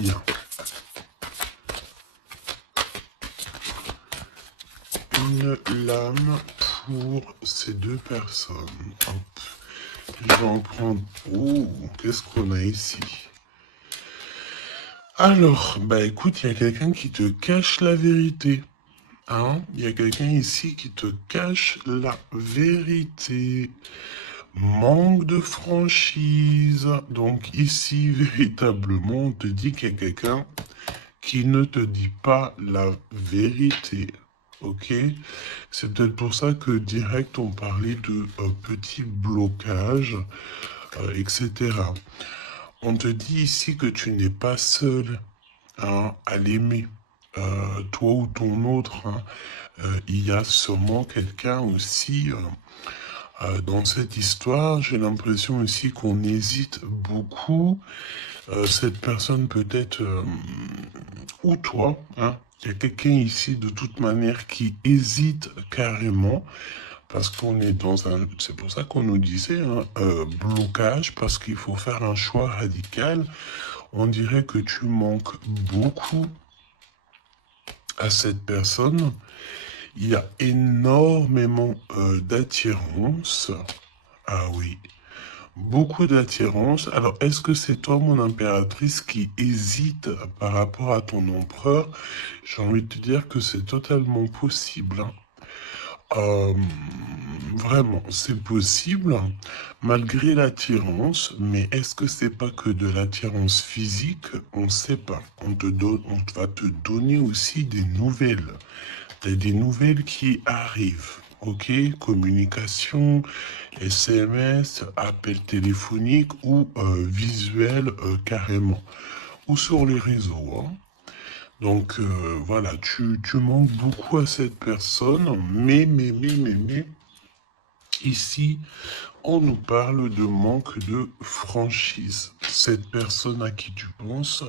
Bien. Une lame pour ces deux personnes. Hop. Je vais en prendre... Oh, qu'est-ce qu'on a ici? Alors, bah écoute, il y a quelqu'un qui te cache la vérité. Hein? Il y a quelqu'un ici qui te cache la vérité. Manque de franchise. Donc ici, véritablement, on te dit qu'il y a quelqu'un qui ne te dit pas la vérité. Ok? C'est peut-être pour ça que direct on parlait de petits blocages, etc. On te dit ici que tu n'es pas seul, hein, à l'aimer. Toi ou ton autre, hein. Il y a sûrement quelqu'un aussi dans cette histoire. J'ai l'impression aussi qu'on hésite beaucoup. Cette personne peut-être, ou toi, hein. Il y a quelqu'un ici de toute manière qui hésite carrément parce qu'on est dans un... C'est pour ça qu'on nous disait, hein, blocage, parce qu'il faut faire un choix radical. On dirait que tu manques beaucoup à cette personne. Il y a énormément d'attirance. Ah oui, beaucoup d'attirance. Alors, est-ce que c'est toi, mon impératrice, qui hésite par rapport à ton empereur? J'ai envie de te dire que c'est totalement possible, hein. Euh, Vraiment, c'est possible, hein, malgré l'attirance, mais est-ce que c'est pas que de l'attirance physique? On ne sait pas. On va te donner aussi des nouvelles. Des nouvelles qui arrivent. Ok, communication, SMS, appel téléphonique ou visuel carrément. Ou sur les réseaux, hein. Donc voilà, tu manques beaucoup à cette personne, mais, ici, on nous parle de manque de franchise. Cette personne à qui tu penses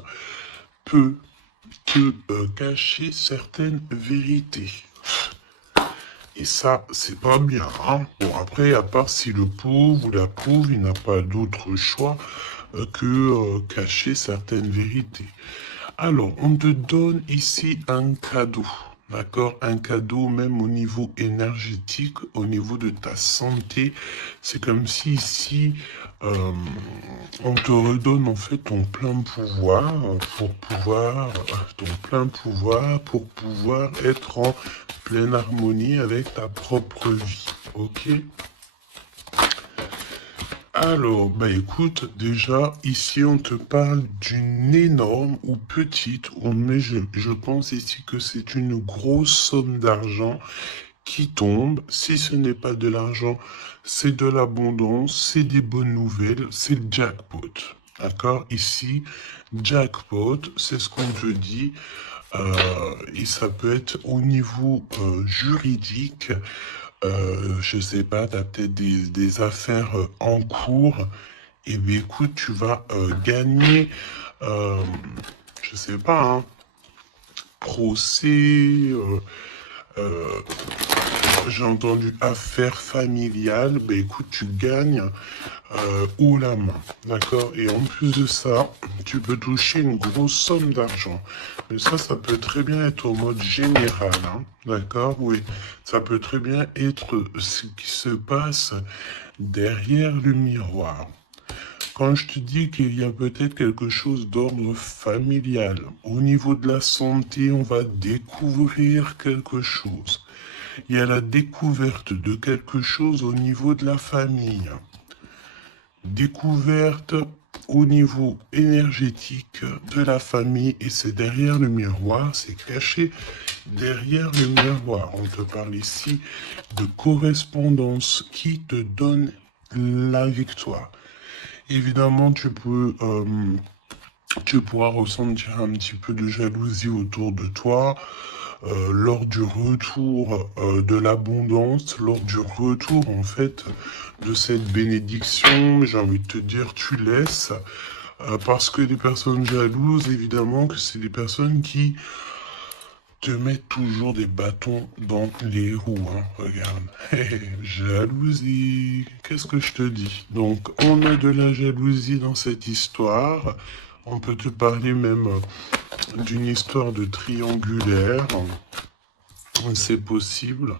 peut te cacher certaines vérités. Et ça, c'est pas bien, hein. Bon, après, à part si le pauvre ou la pauvre, il n'a pas d'autre choix que cacher certaines vérités. Alors, on te donne ici un cadeau, d'accord? Un cadeau même au niveau énergétique, au niveau de ta santé. C'est comme si ici, on te redonne en fait ton plein pouvoir pour pouvoir être en pleine harmonie avec ta propre vie, ok? Alors, bah écoute, déjà, ici, on te parle d'une énorme ou petite, mais je pense ici que c'est une grosse somme d'argent qui tombe. Si ce n'est pas de l'argent, c'est de l'abondance, c'est des bonnes nouvelles, c'est le jackpot. D'accord? Ici, jackpot, c'est ce qu'on te dit. Et ça peut être au niveau juridique. Je sais pas, tu as peut-être des affaires en cours. Et bien écoute, tu vas gagner, euh, je sais pas, hein, procès, euh, j'ai entendu affaires familiales. Ben écoute, tu gagnes haut la main, d'accord? Et en plus de ça, tu peux toucher une grosse somme d'argent. Mais ça peut très bien être au mode général, hein, d'accord? Oui, ça peut très bien être ce qui se passe derrière le miroir. Quand je te dis qu'il y a peut-être quelque chose d'ordre familial, au niveau de la santé, on va découvrir quelque chose. Il y a la découverte de quelque chose au niveau de la famille. Découverte au niveau énergétique de la famille, et c'est derrière le miroir, c'est caché derrière le miroir. On te parle ici de correspondance qui te donne la victoire. Évidemment, tu pourras ressentir un petit peu de jalousie autour de toi lors du retour de l'abondance, lors du retour en fait de cette bénédiction. J'ai envie de te dire, tu laisses parce que les personnes jalouses, évidemment, que c'est des personnes qui te mettent toujours des bâtons dans les roues, hein. Regarde, jalousie, qu'est-ce que je te dis? Donc, on a de la jalousie dans cette histoire. On peut te parler même d'une histoire de triangulaire. C'est possible.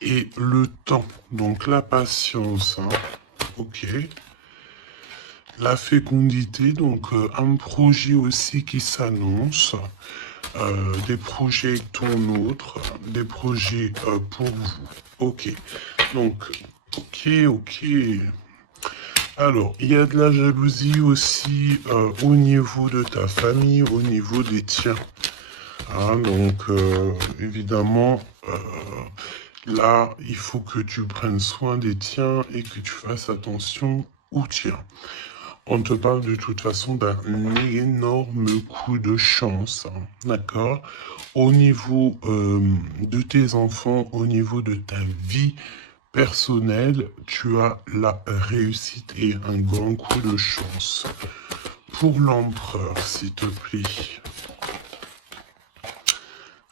Et le temps, donc la patience, hein. Ok. La fécondité, donc un projet aussi qui s'annonce. Des projets avec ton autre, des projets pour vous. Ok. Donc, ok. Alors, il y a de la jalousie aussi au niveau de ta famille, au niveau des tiens. Hein, donc, évidemment, là, il faut que tu prennes soin des tiens et que tu fasses attention aux tiens. On te parle de toute façon d'un énorme coup de chance, hein, d'accord? Au niveau de tes enfants, au niveau de ta vie personnelle, tu as la réussite et un grand coup de chance. Pour l'empereur, s'il te plaît.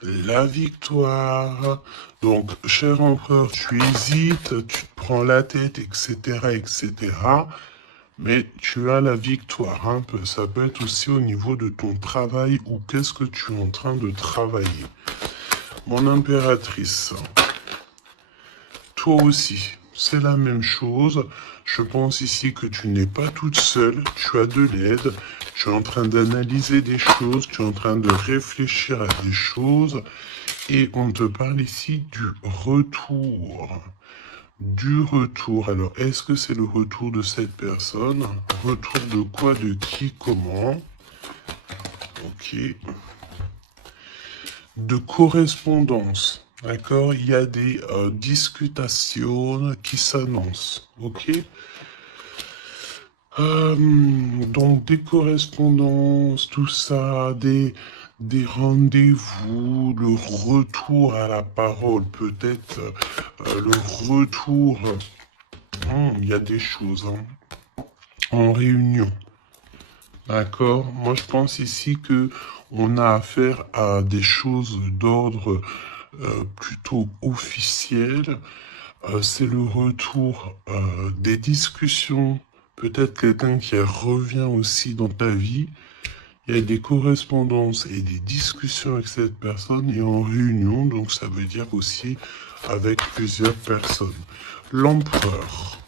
La victoire. Donc, cher empereur, tu hésites, tu te prends la tête, etc., etc. Mais tu as la victoire, hein. Ça peut être aussi au niveau de ton travail ou qu'est-ce que tu es en train de travailler. Mon impératrice, toi aussi, c'est la même chose. Je pense ici que tu n'es pas toute seule, tu as de l'aide, tu es en train d'analyser des choses, tu es en train de réfléchir à des choses et on te parle ici du retour. Du retour. Alors, est-ce que c'est le retour de cette personne? Retour de quoi? De qui? Comment? Ok. De correspondance. D'accord? Il y a des discutations qui s'annoncent. Ok? Donc, des correspondances, tout ça, des rendez-vous, le retour à la parole, peut-être le retour. Il y a des choses, hein, en réunion. D'accord. Moi, je pense ici que on a affaire à des choses d'ordre plutôt officiel. C'est le retour des discussions. Peut-être quelqu'un qui revient aussi dans ta vie. Il y a des correspondances et des discussions avec cette personne et en réunion. Donc, ça veut dire aussi avec plusieurs personnes. L'empereur.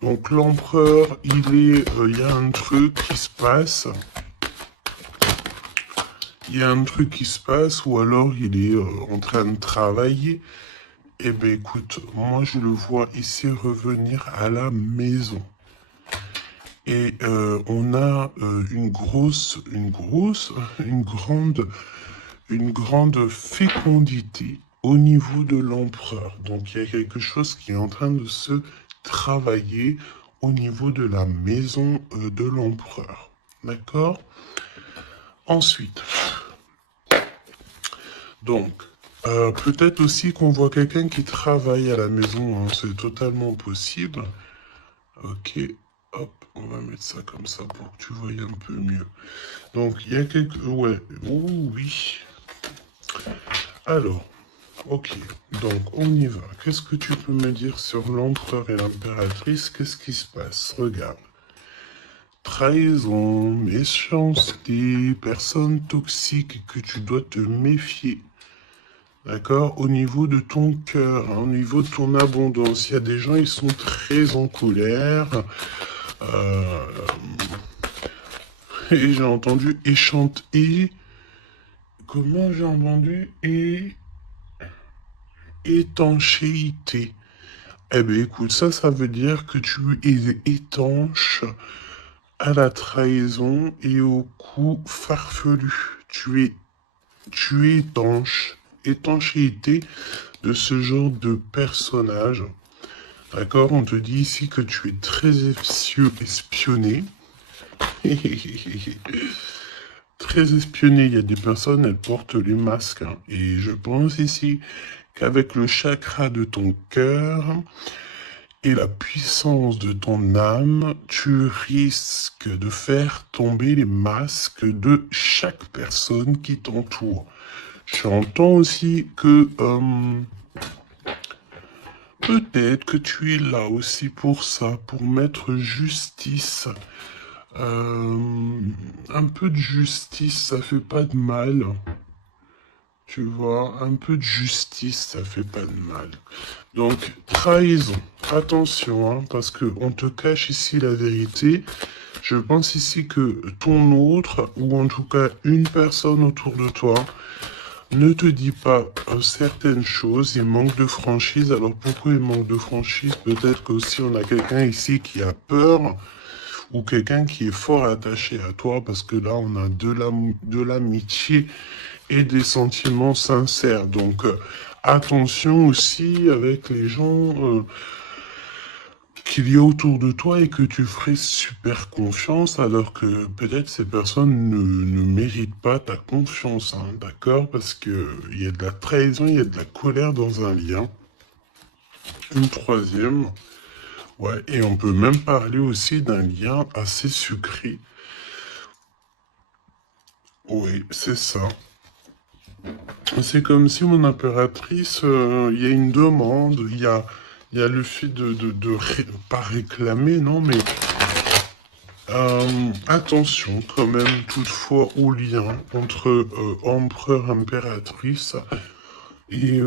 Donc l'empereur, il y a un truc qui se passe. Il y a un truc qui se passe ou alors il est en train de travailler. Eh bien écoute, moi je le vois ici revenir à la maison. Et on a une grande fécondité au niveau de l'empereur. Donc il y a quelque chose qui est en train de se travailler au niveau de la maison de l'empereur. D'accord? Ensuite, donc, peut-être aussi qu'on voit quelqu'un qui travaille à la maison, hein, c'est totalement possible. Ok, hop, on va mettre ça comme ça pour que tu voyes un peu mieux. Donc, il y a quelques... Ouais, oh, oui. Alors, ok, donc on y va. Qu'est-ce que tu peux me dire sur l'empereur et l'impératrice? Qu'est-ce qui se passe? Regarde. Trahison, méchanceté, personne toxique que tu dois te méfier. D'accord? Au niveau de ton cœur, hein, au niveau de ton abondance, il y a des gens, ils sont très en colère. Euh, et j'ai entendu échanter. Comment j'ai entendu? Étanchéité. Eh bien, écoute, ça veut dire que tu es étanche à la trahison et au coup farfelu. Tu es étanche. Étanchéité de ce genre de personnage. D'accord? On te dit ici que tu es très espionné. Très espionné. Il y a des personnes, elles portent les masques, hein. Et je pense ici qu'avec le chakra de ton cœur et la puissance de ton âme, tu risques de faire tomber les masques de chaque personne qui t'entoure. J'entends aussi que peut-être que tu es là aussi pour ça, pour mettre justice Un peu de justice, ça fait pas de mal. Tu vois, un peu de justice, ça fait pas de mal. Donc, trahison. Attention, hein, parce que on te cache ici la vérité. Je pense ici que ton autre, ou en tout cas une personne autour de toi, ne te dit pas certaines choses. Il manque de franchise. Alors pourquoi il manque de franchise? Peut-être qu'aussi on a quelqu'un ici qui a peur, ou quelqu'un qui est fort attaché à toi, parce que là on a de l'amitié et des sentiments sincères. Donc attention aussi avec les gens qu'il y a autour de toi et que tu ferais super confiance, alors que peut-être ces personnes ne méritent pas ta confiance, hein, d'accord? Parce que il y a de la trahison, il y a de la colère dans un lien. Une troisième, ouais, et on peut même parler aussi d'un lien assez sucré. Oui, c'est ça. C'est comme si mon impératrice, il y a une demande, il y a le fait pas réclamer, non, mais attention quand même toutefois au lien entre empereur-impératrice et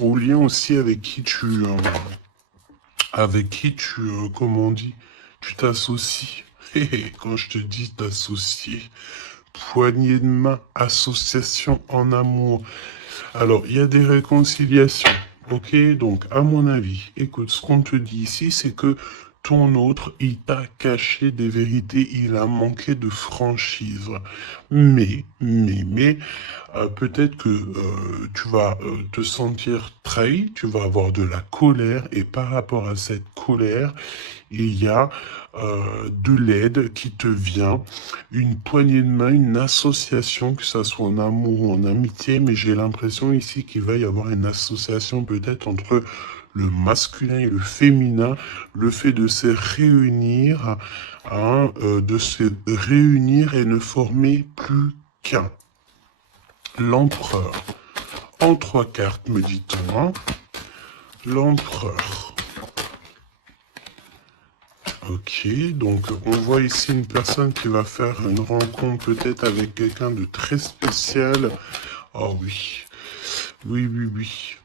au lien aussi avec qui tu, comment on dit, tu t'associes. Quand je te dis t'associer, poignée de main, association en amour. Alors, il y a des réconciliations. Ok, donc à mon avis, écoute, ce qu'on te dit ici, c'est que ton autre, il t'a caché des vérités, il a manqué de franchise. Mais, peut-être que tu vas te sentir trahi, tu vas avoir de la colère, et par rapport à cette colère, il y a de l'aide qui te vient, une poignée de main, une association, que ça soit en amour ou en amitié, mais j'ai l'impression ici qu'il va y avoir une association peut-être entre le masculin et le féminin, le fait de se réunir, hein, de se réunir et ne former plus qu'un. L'empereur. En trois cartes, me dit-on, hein. L'empereur. Ok, donc on voit ici une personne qui va faire une rencontre peut-être avec quelqu'un de très spécial. Oh oui, oui, oui, oui.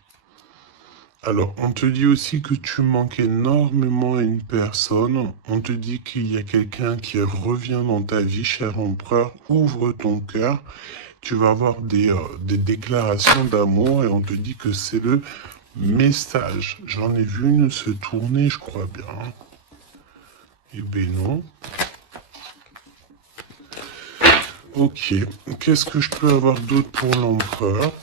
Alors, on te dit aussi que tu manques énormément à une personne. On te dit qu'il y a quelqu'un qui revient dans ta vie, cher empereur. Ouvre ton cœur. Tu vas avoir des déclarations d'amour et on te dit que c'est le message. J'en ai vu une se tourner, je crois bien. Eh ben non. Ok, qu'est-ce que je peux avoir d'autre pour l'empereur?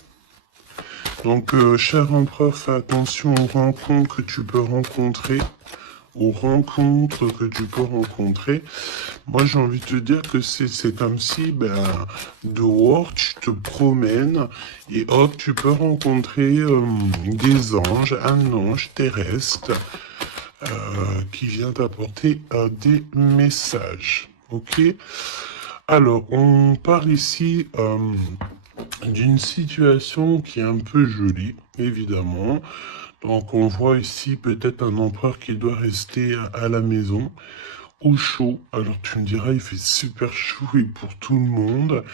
Donc, cher empereur, fais attention aux rencontres que tu peux rencontrer. Aux rencontres que tu peux rencontrer. Moi, j'ai envie de te dire que c'est comme si, ben, dehors, tu te promènes et hop, tu peux rencontrer des anges, un ange terrestre qui vient t'apporter des messages. Ok? Alors, on parle ici d'une situation qui est un peu jolie, évidemment. Donc, on voit ici peut-être un empereur qui doit rester à la maison, au chaud. Alors, tu me diras, il fait super chaud et pour tout le monde.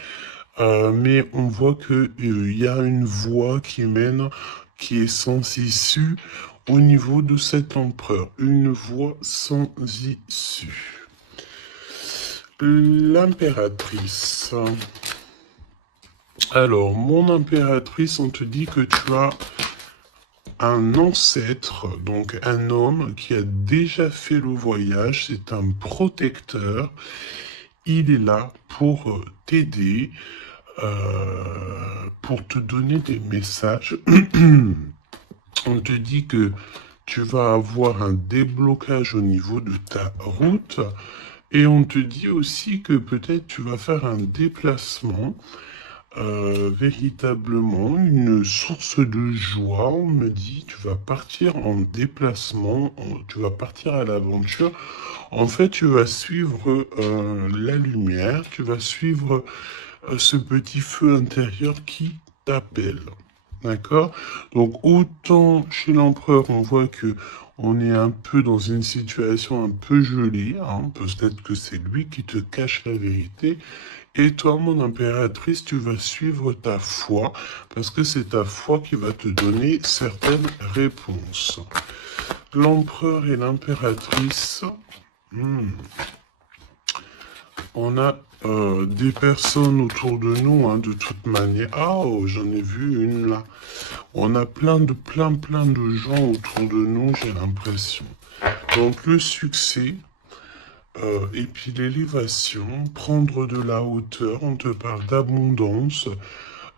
Mais on voit que il y a une voie qui mène, qui est sans issue au niveau de cet empereur. Une voie sans issue. L'impératrice. Alors, mon impératrice, on te dit que tu as un ancêtre, donc un homme qui a déjà fait le voyage, c'est un protecteur. Il est là pour t'aider, pour te donner des messages. On te dit que tu vas avoir un déblocage au niveau de ta route. Et on te dit aussi que peut-être tu vas faire un déplacement, véritablement une source de joie. On me dit, tu vas partir en déplacement, tu vas partir à l'aventure. En fait, tu vas suivre la lumière, tu vas suivre ce petit feu intérieur qui t'appelle. D'accord? Donc, autant chez l'empereur, on voit que on est un peu dans une situation un peu gelée, hein. Peut-être que c'est lui qui te cache la vérité. Et toi, mon impératrice, tu vas suivre ta foi, parce que c'est ta foi qui va te donner certaines réponses. L'empereur et l'impératrice, hmm, on a des personnes autour de nous, hein, de toute manière. Ah, oh, j'en ai vu une là. On a plein de gens autour de nous, j'ai l'impression. Donc le succès, et puis l'élévation, prendre de la hauteur, on te parle d'abondance,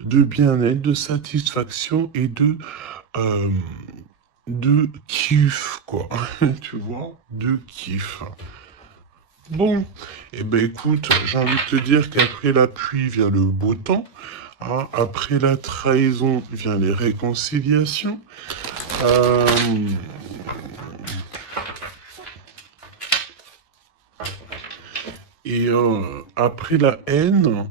de bien-être, de satisfaction et euh, de kiff, quoi. Tu vois, de kiff. Bon, eh ben écoute, j'ai envie de te dire qu'après la pluie vient le beau temps. Hein, après la trahison vient les réconciliations. Euh, et après la haine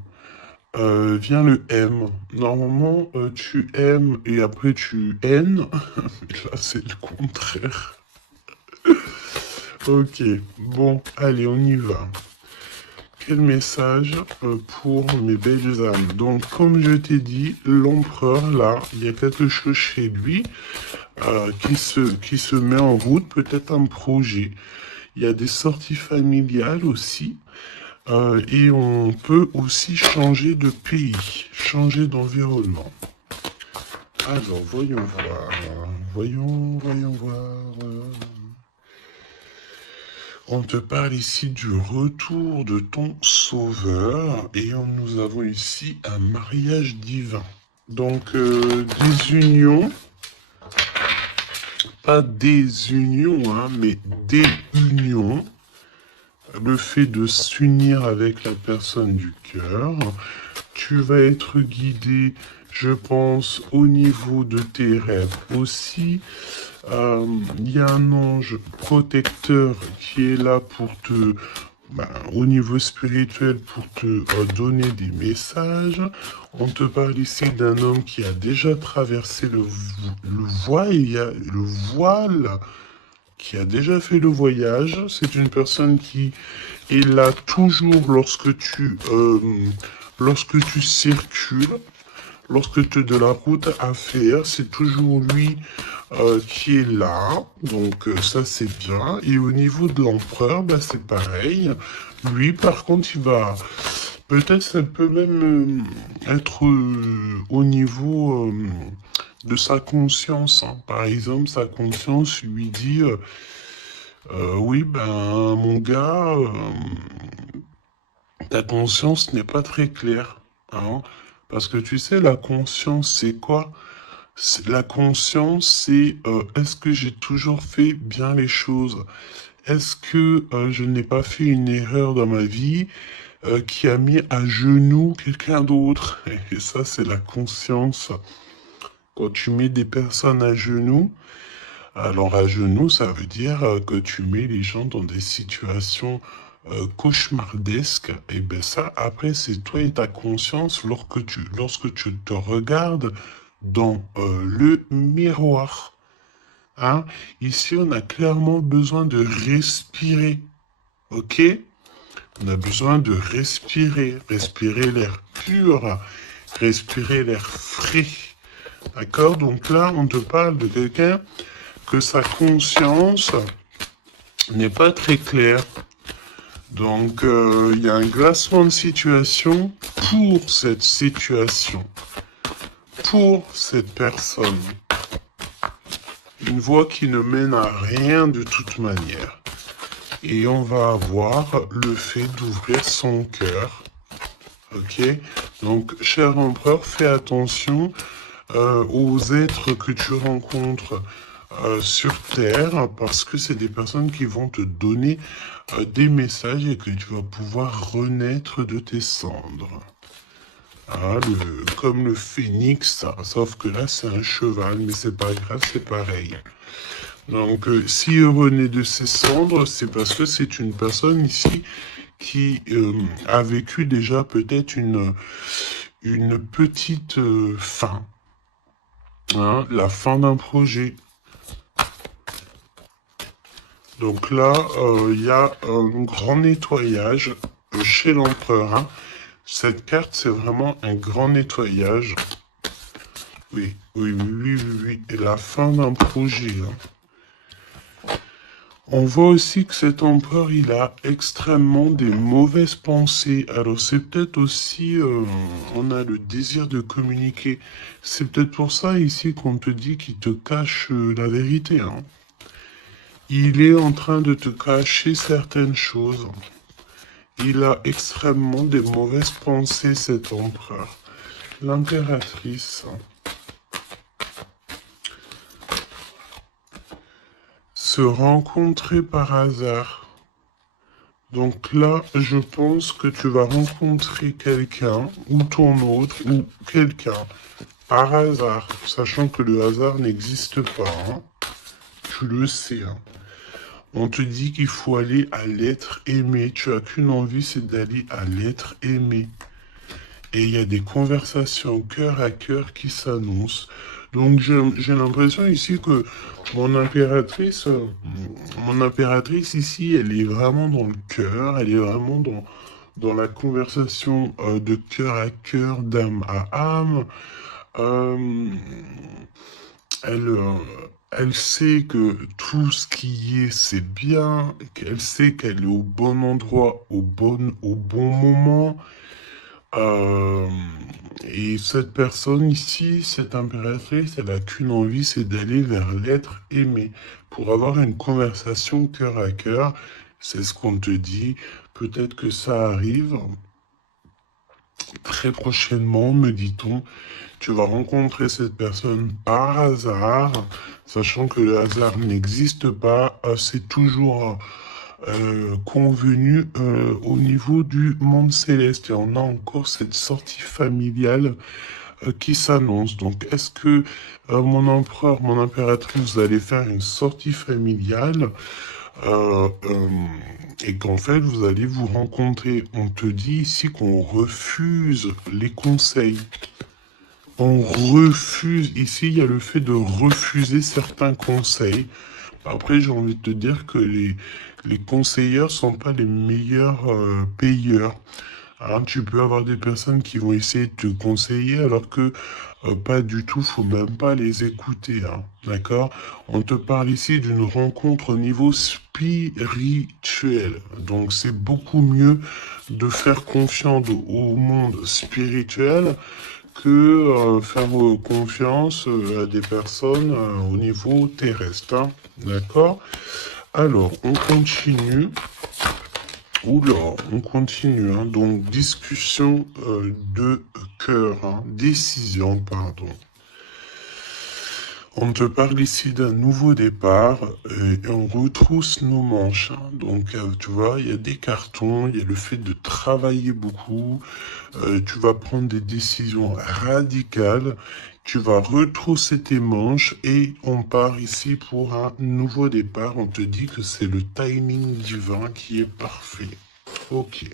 vient le M. Normalement, tu aimes et après tu haines. Là, c'est le contraire. Ok, bon, allez, on y va. Quel message pour mes belles âmes. Donc, comme je t'ai dit, l'empereur, là, il y a quelque chose chez lui qui se met en route, peut-être un projet. Il y a des sorties familiales aussi. Et on peut aussi changer de pays, changer d'environnement. Alors, voyons voir. Voyons voir. On te parle ici du retour de ton sauveur et nous avons ici un mariage divin. Donc, des unions, pas des unions, hein, mais des unions. Le fait de s'unir avec la personne du cœur. Tu vas être guidé, je pense, au niveau de tes rêves aussi. Il y a un ange protecteur qui est là pour te, au niveau spirituel, pour te donner des messages. On te parle ici d'un homme qui a déjà traversé le voile, il y a le voile, qui a déjà fait le voyage. C'est une personne qui est là toujours lorsque tu circules. Lorsque tu as de la route à faire, c'est toujours lui qui est là. Donc ça c'est bien. Et au niveau de l'empereur, bah, c'est pareil. Lui par contre il va... Peut-être ça peut même être au niveau de sa conscience. Hein. Par exemple, sa conscience lui dit oui, ben mon gars, ta conscience n'est pas très claire. Hein. Parce que tu sais, la conscience, c'est quoi? La conscience, c'est est-ce que j'ai toujours fait bien les choses? Est-ce que je n'ai pas fait une erreur dans ma vie qui a mis à genoux quelqu'un d'autre? Et ça, c'est la conscience. Quand tu mets des personnes à genoux, alors à genoux, ça veut dire que tu mets les gens dans des situations cauchemardesques. Et bien ça, après, c'est toi et ta conscience lorsque tu te regardes dans le miroir. Hein? Ici, on a clairement besoin de respirer. Ok? On a besoin de respirer. Respirer l'air pur. Respirer l'air frais. D'accord? Donc là, on te parle de quelqu'un que sa conscience n'est pas très claire. Donc, il y a un glacement de situation pour cette situation, pour cette personne. Une voie qui ne mène à rien de toute manière. Et on va avoir le fait d'ouvrir son cœur. Ok? Donc, cher empereur, fais attention aux êtres que tu rencontres sur Terre, parce que c'est des personnes qui vont te donner des messages et que tu vas pouvoir renaître de tes cendres. Ah, comme le phénix, sauf que là c'est un cheval, mais c'est pas grave, c'est pareil. Donc s'il renaît de ses cendres, c'est parce que c'est une personne ici qui a vécu déjà peut-être une petite faim. Hein, la fin d'un projet. Donc là, il y a un grand nettoyage chez l'empereur. Hein. Cette carte, c'est vraiment un grand nettoyage. Oui, oui, oui, oui, oui, oui. Et la fin d'un projet. Hein. On voit aussi que cet empereur, il a extrêmement des mauvaises pensées. Alors c'est peut-être aussi, on a le désir de communiquer. C'est peut-être pour ça ici qu'on te dit qu'il te cache la vérité. Hein. Il est en train de te cacher certaines choses. Il a extrêmement des mauvaises pensées, cet empereur. L'impératrice. Se rencontrer par hasard. Donc là, je pense que tu vas rencontrer quelqu'un, ou ton autre, ou quelqu'un, par hasard, sachant que le hasard n'existe pas. Hein. Tu le sais. Hein. On te dit qu'il faut aller à l'être aimé. Tu as qu'une envie, c'est d'aller à l'être aimé. Et il y a des conversations cœur à cœur qui s'annoncent. Donc j'ai l'impression ici que mon impératrice, euh, mon impératrice ici, elle est vraiment dans le cœur, elle est vraiment dans la conversation de cœur à cœur, d'âme à âme. Euh, elle, euh, elle sait que tout ce qui est, c'est bien, qu'elle sait qu'elle est au bon endroit, au bon moment. Euh, et cette personne ici, cette impératrice, elle a qu'une envie, c'est d'aller vers l'être aimé pour avoir une conversation cœur à cœur. C'est ce qu'on te dit. Peut-être que ça arrive très prochainement, me dit-on. Tu vas rencontrer cette personne par hasard, sachant que le hasard n'existe pas. C'est toujours convenu au niveau du monde céleste. Et on a encore cette sortie familiale qui s'annonce. Donc, est-ce que mon empereur, mon impératrice, vous allez faire une sortie familiale euh, euh, et qu'en fait, vous allez vous rencontrer? On te dit ici qu'on refuse les conseils. On refuse, ici il y a le fait de refuser certains conseils. Après, j'ai envie de te dire que les conseilleurs sont pas les meilleurs payeurs. Hein, tu peux avoir des personnes qui vont essayer de te conseiller alors que pas du tout, faut même pas les écouter. Hein, d'accord? On te parle ici d'une rencontre au niveau spirituel. Donc c'est beaucoup mieux de faire confiance au monde spirituel que faire confiance à des personnes au niveau terrestre. Hein, d'accord? Alors, on continue. Oula, on continue. Hein. Donc, discussion de cœur. Hein. Décision, pardon. On te parle ici d'un nouveau départ et on retrousse nos manches. Hein. Donc, tu vois, il y a des cartons, il y a le fait de travailler beaucoup. Tu vas prendre des décisions radicales. Tu vas retrousser tes manches et on part ici pour un nouveau départ. On te dit que c'est le timing divin qui est parfait. Ok.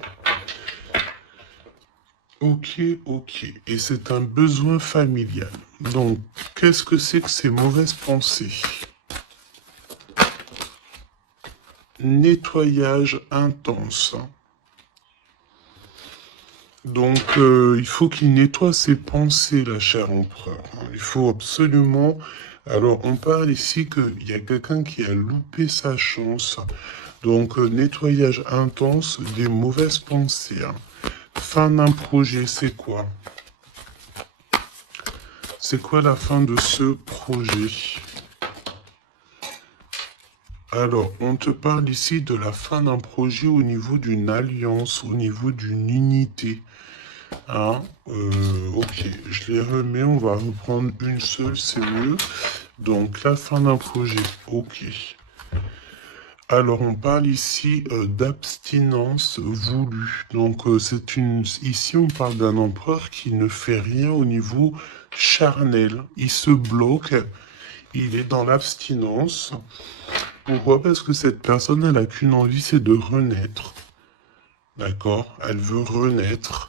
Ok, ok. Et c'est un besoin familial. Donc, qu'est-ce que c'est que ces mauvaises pensées? Nettoyage intense. Donc, il faut qu'il nettoie ses pensées, la chère empereur. Il faut absolument... Alors, on parle ici qu'il y a quelqu'un qui a loupé sa chance. Donc, nettoyage intense des mauvaises pensées. Hein. Fin d'un projet, c'est quoi? C'est quoi la fin de ce projet? Alors, on te parle ici de la fin d'un projet au niveau d'une alliance, au niveau d'une unité. Hein, ok, je les remets, on va reprendre une seule, c'est mieux. Donc, la fin d'un projet, ok. Alors, on parle ici d'abstinence voulue. Donc, ici, on parle d'un empereur qui ne fait rien au niveau charnel. Il se bloque, il est dans l'abstinence. Pourquoi? Parce que cette personne, elle n'a qu'une envie, c'est de renaître. D'accord? Elle veut renaître.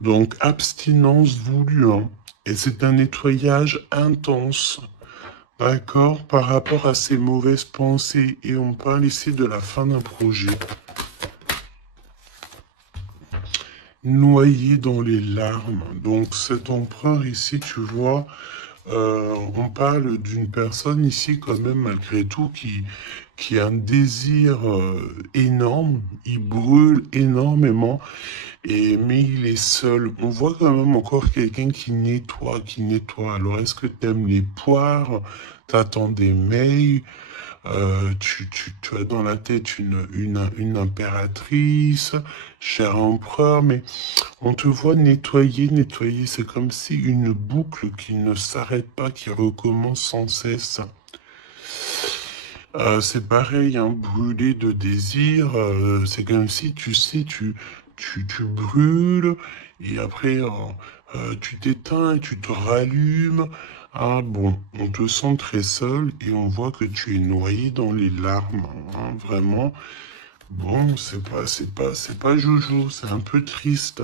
Donc, abstinence voulue. Hein. Et c'est un nettoyage intense, d'accord, par rapport à ces mauvaises pensées. Et on parle ici de la fin d'un projet. Noyé dans les larmes. Donc cet empereur ici, tu vois, on parle d'une personne ici quand même malgré tout qui a un désir énorme, il brûle énormément, mais il est seul. On voit quand même encore quelqu'un qui nettoie, qui nettoie. Alors est-ce que tu aimes les poires? T'attends des mails? Tu as dans la tête une impératrice, cher empereur, mais on te voit nettoyer, nettoyer. C'est comme si une boucle qui ne s'arrête pas, qui recommence sans cesse. C'est pareil, hein, brûler de désir. C'est comme si, tu sais, tu brûles et après tu t'éteins et tu te rallumes. Ah bon, on te sent très seul et on voit que tu es noyé dans les larmes, hein, vraiment. Bon, c'est pas jojo, c'est un peu triste.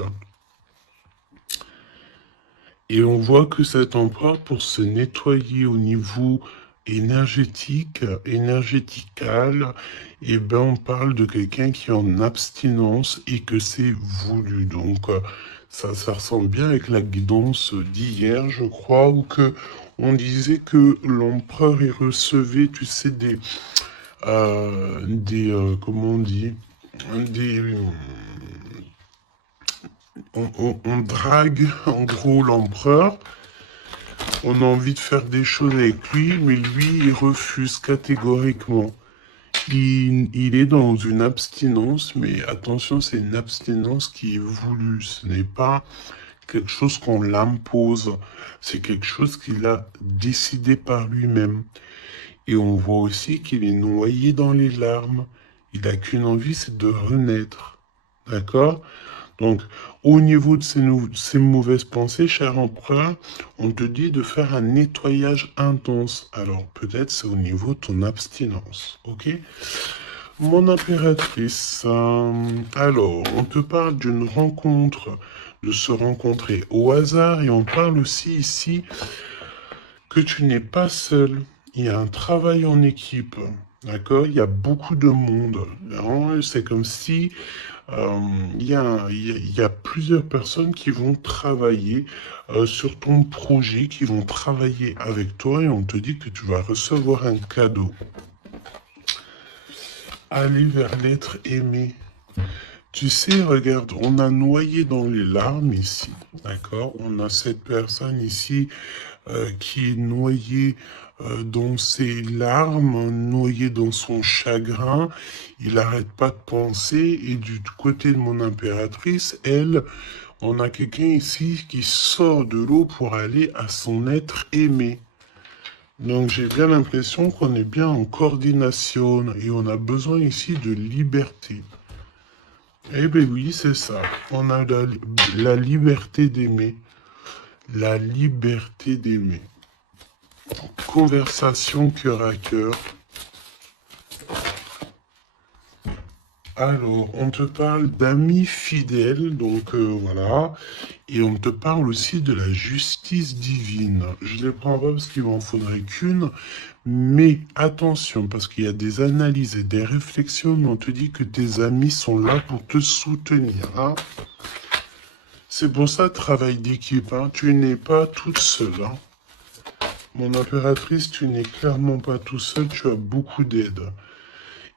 Et on voit que cet empereur, pour se nettoyer au niveau énergétique, énergétical, eh ben, on parle de quelqu'un qui est en abstinence et que c'est voulu. Donc, ça ressemble bien avec la guidance d'hier, je crois, où que on disait que l'empereur, il recevait, tu sais, comment on dit, des, on drague en gros l'empereur. On a envie de faire des choses avec lui, mais lui, il refuse catégoriquement. Il est dans une abstinence, mais attention, c'est une abstinence qui est voulue. Ce n'est pas quelque chose qu'on l'impose. C'est quelque chose qu'il a décidé par lui-même. Et on voit aussi qu'il est noyé dans les larmes. Il n'a qu'une envie, c'est de renaître. D'accord? Donc, au niveau de ces mauvaises pensées, cher empereur, on te dit de faire un nettoyage intense. Alors, peut-être c'est au niveau de ton abstinence, ok? Mon impératrice, alors, on te parle d'une rencontre, de se rencontrer au hasard, et on parle aussi ici que tu n'es pas seul. Il y a un travail en équipe, d'accord? Il y a beaucoup de monde. Hein. C'est comme si euh, il y a plusieurs personnes qui vont travailler sur ton projet, qui vont travailler avec toi et on te dit que tu vas recevoir un cadeau. Aller vers l'être aimé. Tu sais, regarde, on a noyé dans les larmes ici, d'accord? On a cette personne ici qui est noyée dans ses larmes, noyé dans son chagrin. Il n'arrête pas de penser. Et du côté de mon impératrice, elle, on a quelqu'un ici qui sort de l'eau pour aller à son être aimé. Donc j'ai bien l'impression qu'on est bien en coordination et on a besoin ici de liberté. Eh bien oui, c'est ça. On a la liberté d'aimer. La liberté d'aimer. Conversation cœur à cœur. Alors, on te parle d'amis fidèles, donc voilà. Et on te parle aussi de la justice divine. Je ne les prends pas parce qu'il m'en faudrait qu'une. Mais attention, parce qu'il y a des analyses et des réflexions, mais on te dit que tes amis sont là pour te soutenir. Hein. C'est pour ça, travail d'équipe. Hein. Tu n'es pas toute seule. Hein. Mon impératrice, tu n'es clairement pas tout seul, tu as beaucoup d'aide.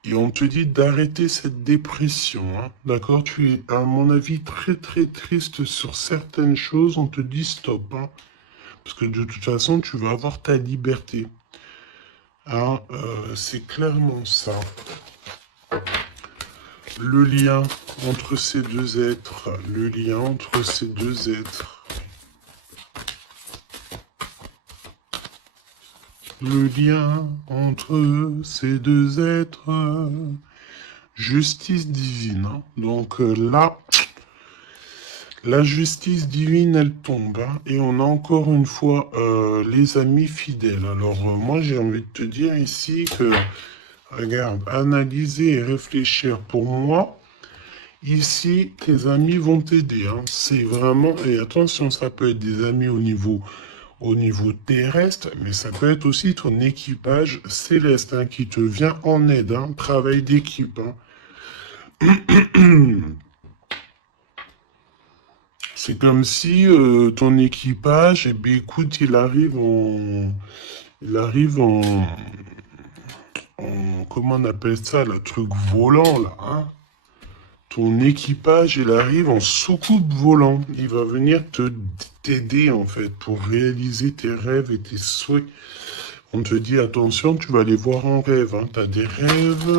Et on te dit d'arrêter cette dépression, hein. D'accord? Tu es, à mon avis, très très triste sur certaines choses, on te dit stop, hein. Parce que de toute façon, tu vas avoir ta liberté. Hein, c'est clairement ça. Le lien entre ces deux êtres, le lien entre ces deux êtres. Le lien entre ces deux êtres. Justice divine. Hein. Donc là, la justice divine, elle tombe. Hein. Et on a encore une fois les amis fidèles. Alors moi, j'ai envie de te dire ici que, regarde, analyser et réfléchir pour moi, Ici, tes amis vont t'aider, hein. C'est vraiment, et attention, ça peut être des amis au niveau terrestre, mais ça peut être aussi ton équipage céleste, hein, qui te vient en aide, hein. Travail d'équipe, hein. C'est comme si ton équipage, eh bien, écoute, comment on appelle ça, le truc volant, là, hein. Ton équipage, il arrive en soucoupe volant. Il va venir t'aider, en fait, pour réaliser tes rêves et tes souhaits. On te dit, attention, tu vas les voir en rêve, hein. Tu as des rêves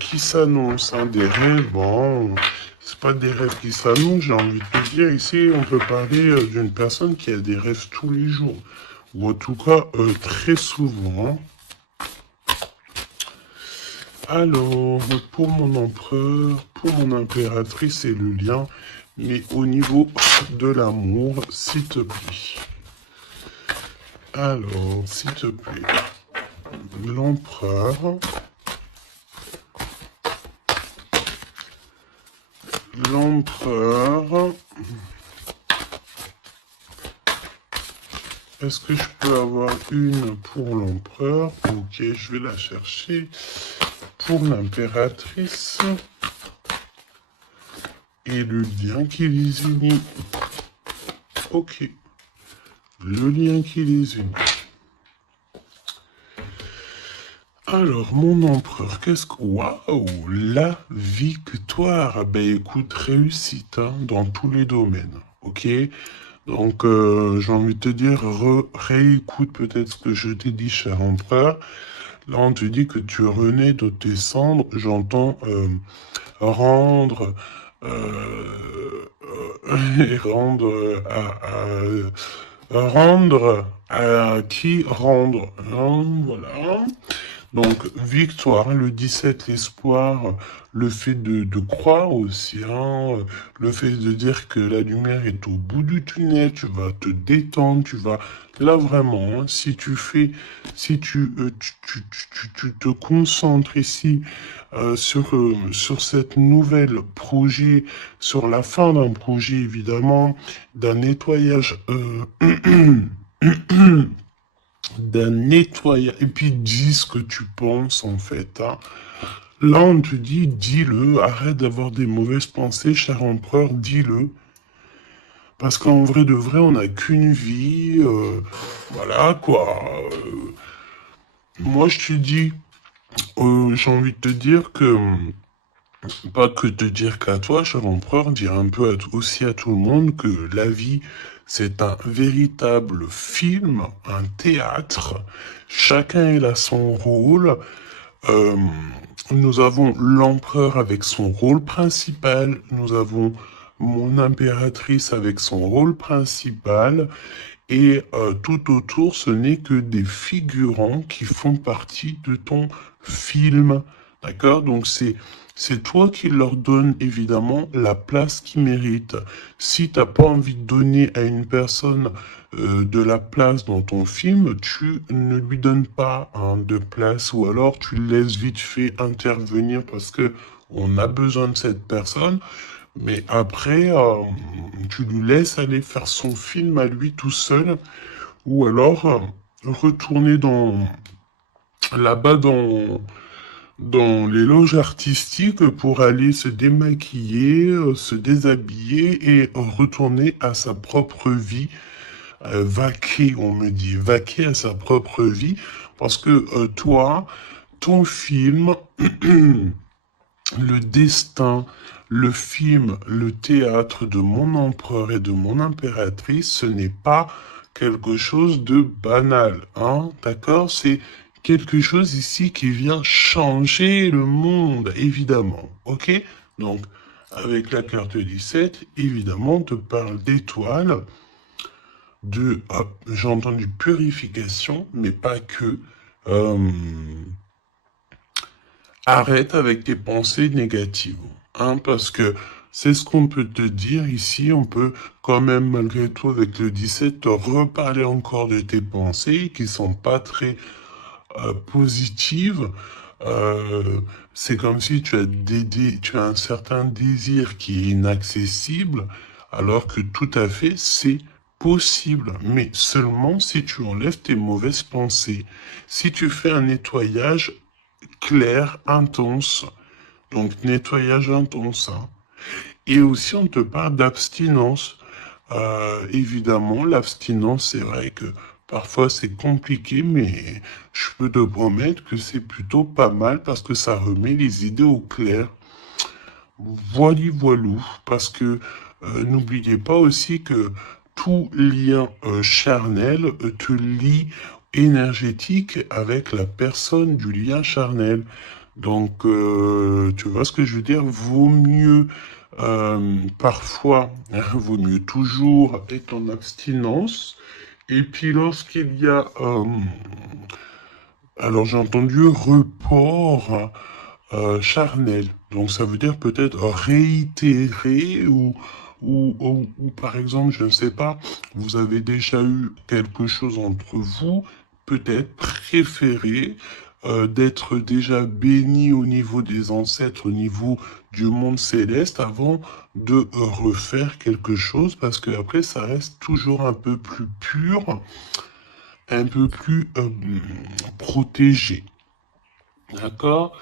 qui s'annoncent, hein. Des rêves, bon, c'est pas des rêves qui s'annoncent, j'ai envie de te dire. Ici, on peut parler d'une personne qui a des rêves tous les jours. Ou en tout cas, très souvent, hein. Alors, pour mon empereur, pour mon impératrice, c'est le lien, mais au niveau de l'amour, s'il te plaît. Alors, s'il te plaît, l'empereur, est-ce que je peux avoir une pour l'empereur? Ok, je vais la chercher. Pour l'impératrice et le lien qui les unit. Ok, le lien qui les unit. Alors, mon empereur, qu'est-ce que... Waouh, la victoire. Ben écoute, réussite, hein, dans tous les domaines, ok? Donc, j'ai envie de te dire, réécoute peut-être ce que je t'ai dit, cher empereur. Là, on te dit que tu renais de tes cendres, j'entends rendre... et rendre rendre à qui rendre, hein, voilà. Donc, victoire, hein, le 17, l'espoir, le fait de croire aussi, hein, le fait de dire que la lumière est au bout du tunnel, tu vas te détendre, tu vas, là vraiment, hein, si tu fais, si tu te concentres ici sur cette nouvelle projet, sur la fin d'un projet évidemment, d'un nettoyage d'un nettoyage. Et puis dis ce que tu penses en fait, hein. Là on te dit, dis-le, arrête d'avoir des mauvaises pensées, cher empereur, dis-le. Parce qu'en vrai de vrai, on n'a qu'une vie, voilà quoi. Moi je te dis, j'ai envie de te dire que, pas que te dire qu'à toi, cher empereur, dire un peu aussi à tout le monde que la vie, c'est un véritable film, un théâtre. Chacun a son rôle. Euh, nous avons l'empereur avec son rôle principal. Nous avons mon impératrice avec son rôle principal. Et tout autour, ce n'est que des figurants qui font partie de ton film. D'accord? Donc c'est toi qui leur donne évidemment la place qu'ils méritent. Si t'as pas envie de donner à une personne de la place dans ton film, tu ne lui donnes pas, hein, de place, ou alors tu le laisses vite fait intervenir parce que on a besoin de cette personne. Mais après, tu lui laisses aller faire son film à lui tout seul, ou alors retourner là-bas dans les loges artistiques pour aller se démaquiller, se déshabiller et retourner à sa propre vie, vaquer, on me dit, vaquer à sa propre vie, parce que toi, ton film, le destin, le film, le théâtre de mon empereur et de mon impératrice, ce n'est pas quelque chose de banal, hein, d'accord? C'est quelque chose ici qui vient changer le monde, évidemment, ok? Donc, avec la carte 17, évidemment, on te parle d'étoiles, j'ai entendu purification, mais pas que. Euh, Arrête avec tes pensées négatives, hein, parce que c'est ce qu'on peut te dire ici. On peut quand même, malgré tout, avec le 17, te reparler encore de tes pensées qui sont pas très positives. c'est comme si tu as un certain désir qui est inaccessible, alors que tout à fait, c'est possible, mais seulement si tu enlèves tes mauvaises pensées. Si tu fais un nettoyage clair, intense, donc nettoyage intense, hein. Et aussi, on te parle d'abstinence. Évidemment, l'abstinence, c'est vrai que parfois c'est compliqué, mais je peux te promettre que c'est plutôt pas mal parce que ça remet les idées au clair. Voili voilou, parce que n'oubliez pas aussi que tout lien charnel te lie énergétique avec la personne du lien charnel. Donc, tu vois ce que je veux dire? Vaut mieux parfois, hein, vaut mieux toujours être en abstinence. Et puis lorsqu'il y a, alors j'ai entendu report charnel. Donc ça veut dire peut-être réitérer ou par exemple, je ne sais pas, vous avez déjà eu quelque chose entre vous, peut-être préféré d'être déjà béni au niveau des ancêtres, au niveau du monde céleste avant de refaire quelque chose parce que après ça reste toujours un peu plus pur, un peu plus protégé. D'accord?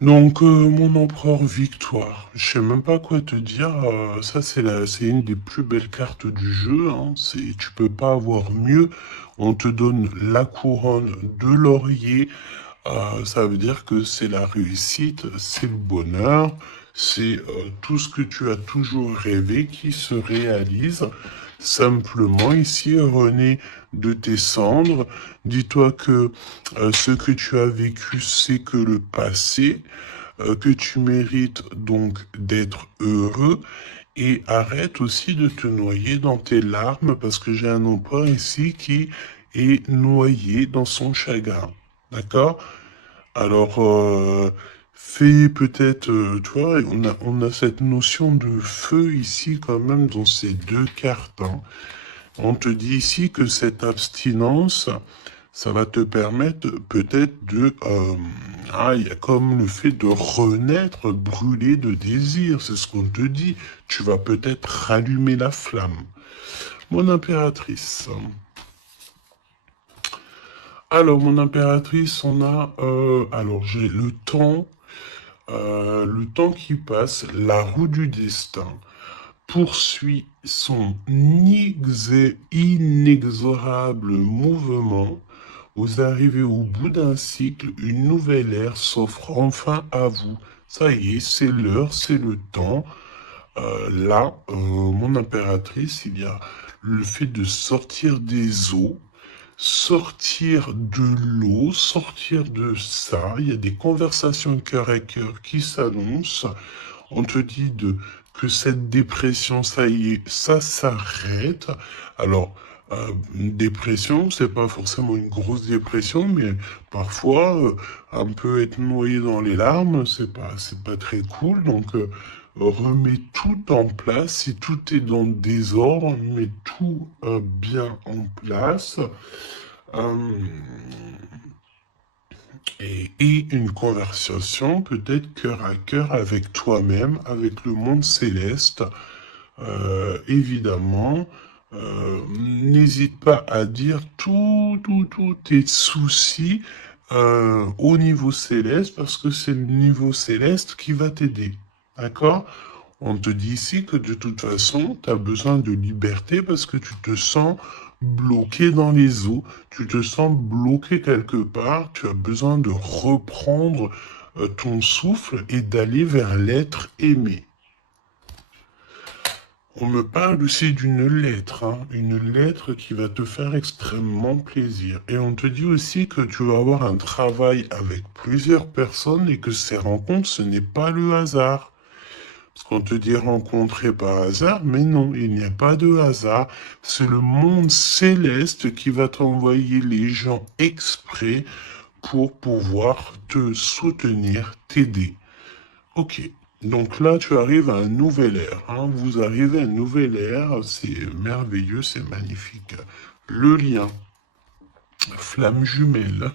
Donc, mon empereur Victoire, je sais même pas quoi te dire. Ça, c'est une des plus belles cartes du jeu. Hein. Tu peux pas avoir mieux. On te donne la couronne de laurier. Ça veut dire que c'est la réussite, c'est le bonheur, c'est tout ce que tu as toujours rêvé qui se réalise. Simplement, ici, René, de tes cendres, dis-toi que ce que tu as vécu, c'est que le passé, que tu mérites donc d'être heureux et arrête aussi de te noyer dans tes larmes parce que j'ai un empereur ici qui est noyé dans son chagrin. D'accord? Alors, fais peut-être, tu vois, on a cette notion de feu ici quand même dans ces deux cartes, hein. On te dit ici que cette abstinence, ça va te permettre peut-être de... il y a comme le fait de renaître brûlé de désir, c'est ce qu'on te dit. Tu vas peut-être rallumer la flamme. Mon impératrice. Alors, mon impératrice, on a... alors, j'ai le temps qui passe, la roue du destin poursuit son inexorable mouvement. Vous arrivez au bout d'un cycle, une nouvelle ère s'offre enfin à vous. Ça y est, c'est l'heure, c'est le temps. Là, mon impératrice, il y a le fait de sortir des eaux, sortir de l'eau, sortir de ça. Il y a des conversations cœur à cœur qui s'annoncent. On te dit que cette dépression, ça y est, ça s'arrête. Alors, une dépression, c'est pas forcément une grosse dépression, mais parfois, un peu être noyé dans les larmes, c'est pas très cool. Donc, remets tout en place. Si tout est dans le désordre, mets tout bien en place. Euh, et une conversation peut-être cœur à cœur avec toi-même, avec le monde céleste. Évidemment, n'hésite pas à dire tous tes soucis au niveau céleste parce que c'est le niveau céleste qui va t'aider. D'accord? On te dit ici que de toute façon, tu as besoin de liberté parce que tu te sens bloqué dans les eaux, tu te sens bloqué quelque part, tu as besoin de reprendre ton souffle et d'aller vers l'être aimé. On me parle aussi d'une lettre, hein, une lettre qui va te faire extrêmement plaisir. Et on te dit aussi que tu vas avoir un travail avec plusieurs personnes et que ces rencontres, ce n'est pas le hasard. Parce qu'on te dit rencontrer par hasard, mais non, il n'y a pas de hasard. C'est le monde céleste qui va t'envoyer les gens exprès pour pouvoir te soutenir, t'aider. Ok. Donc là, tu arrives à un nouvel ère, hein. Vous arrivez à un nouvel ère. C'est merveilleux, c'est magnifique. Le lien. Flamme jumelle.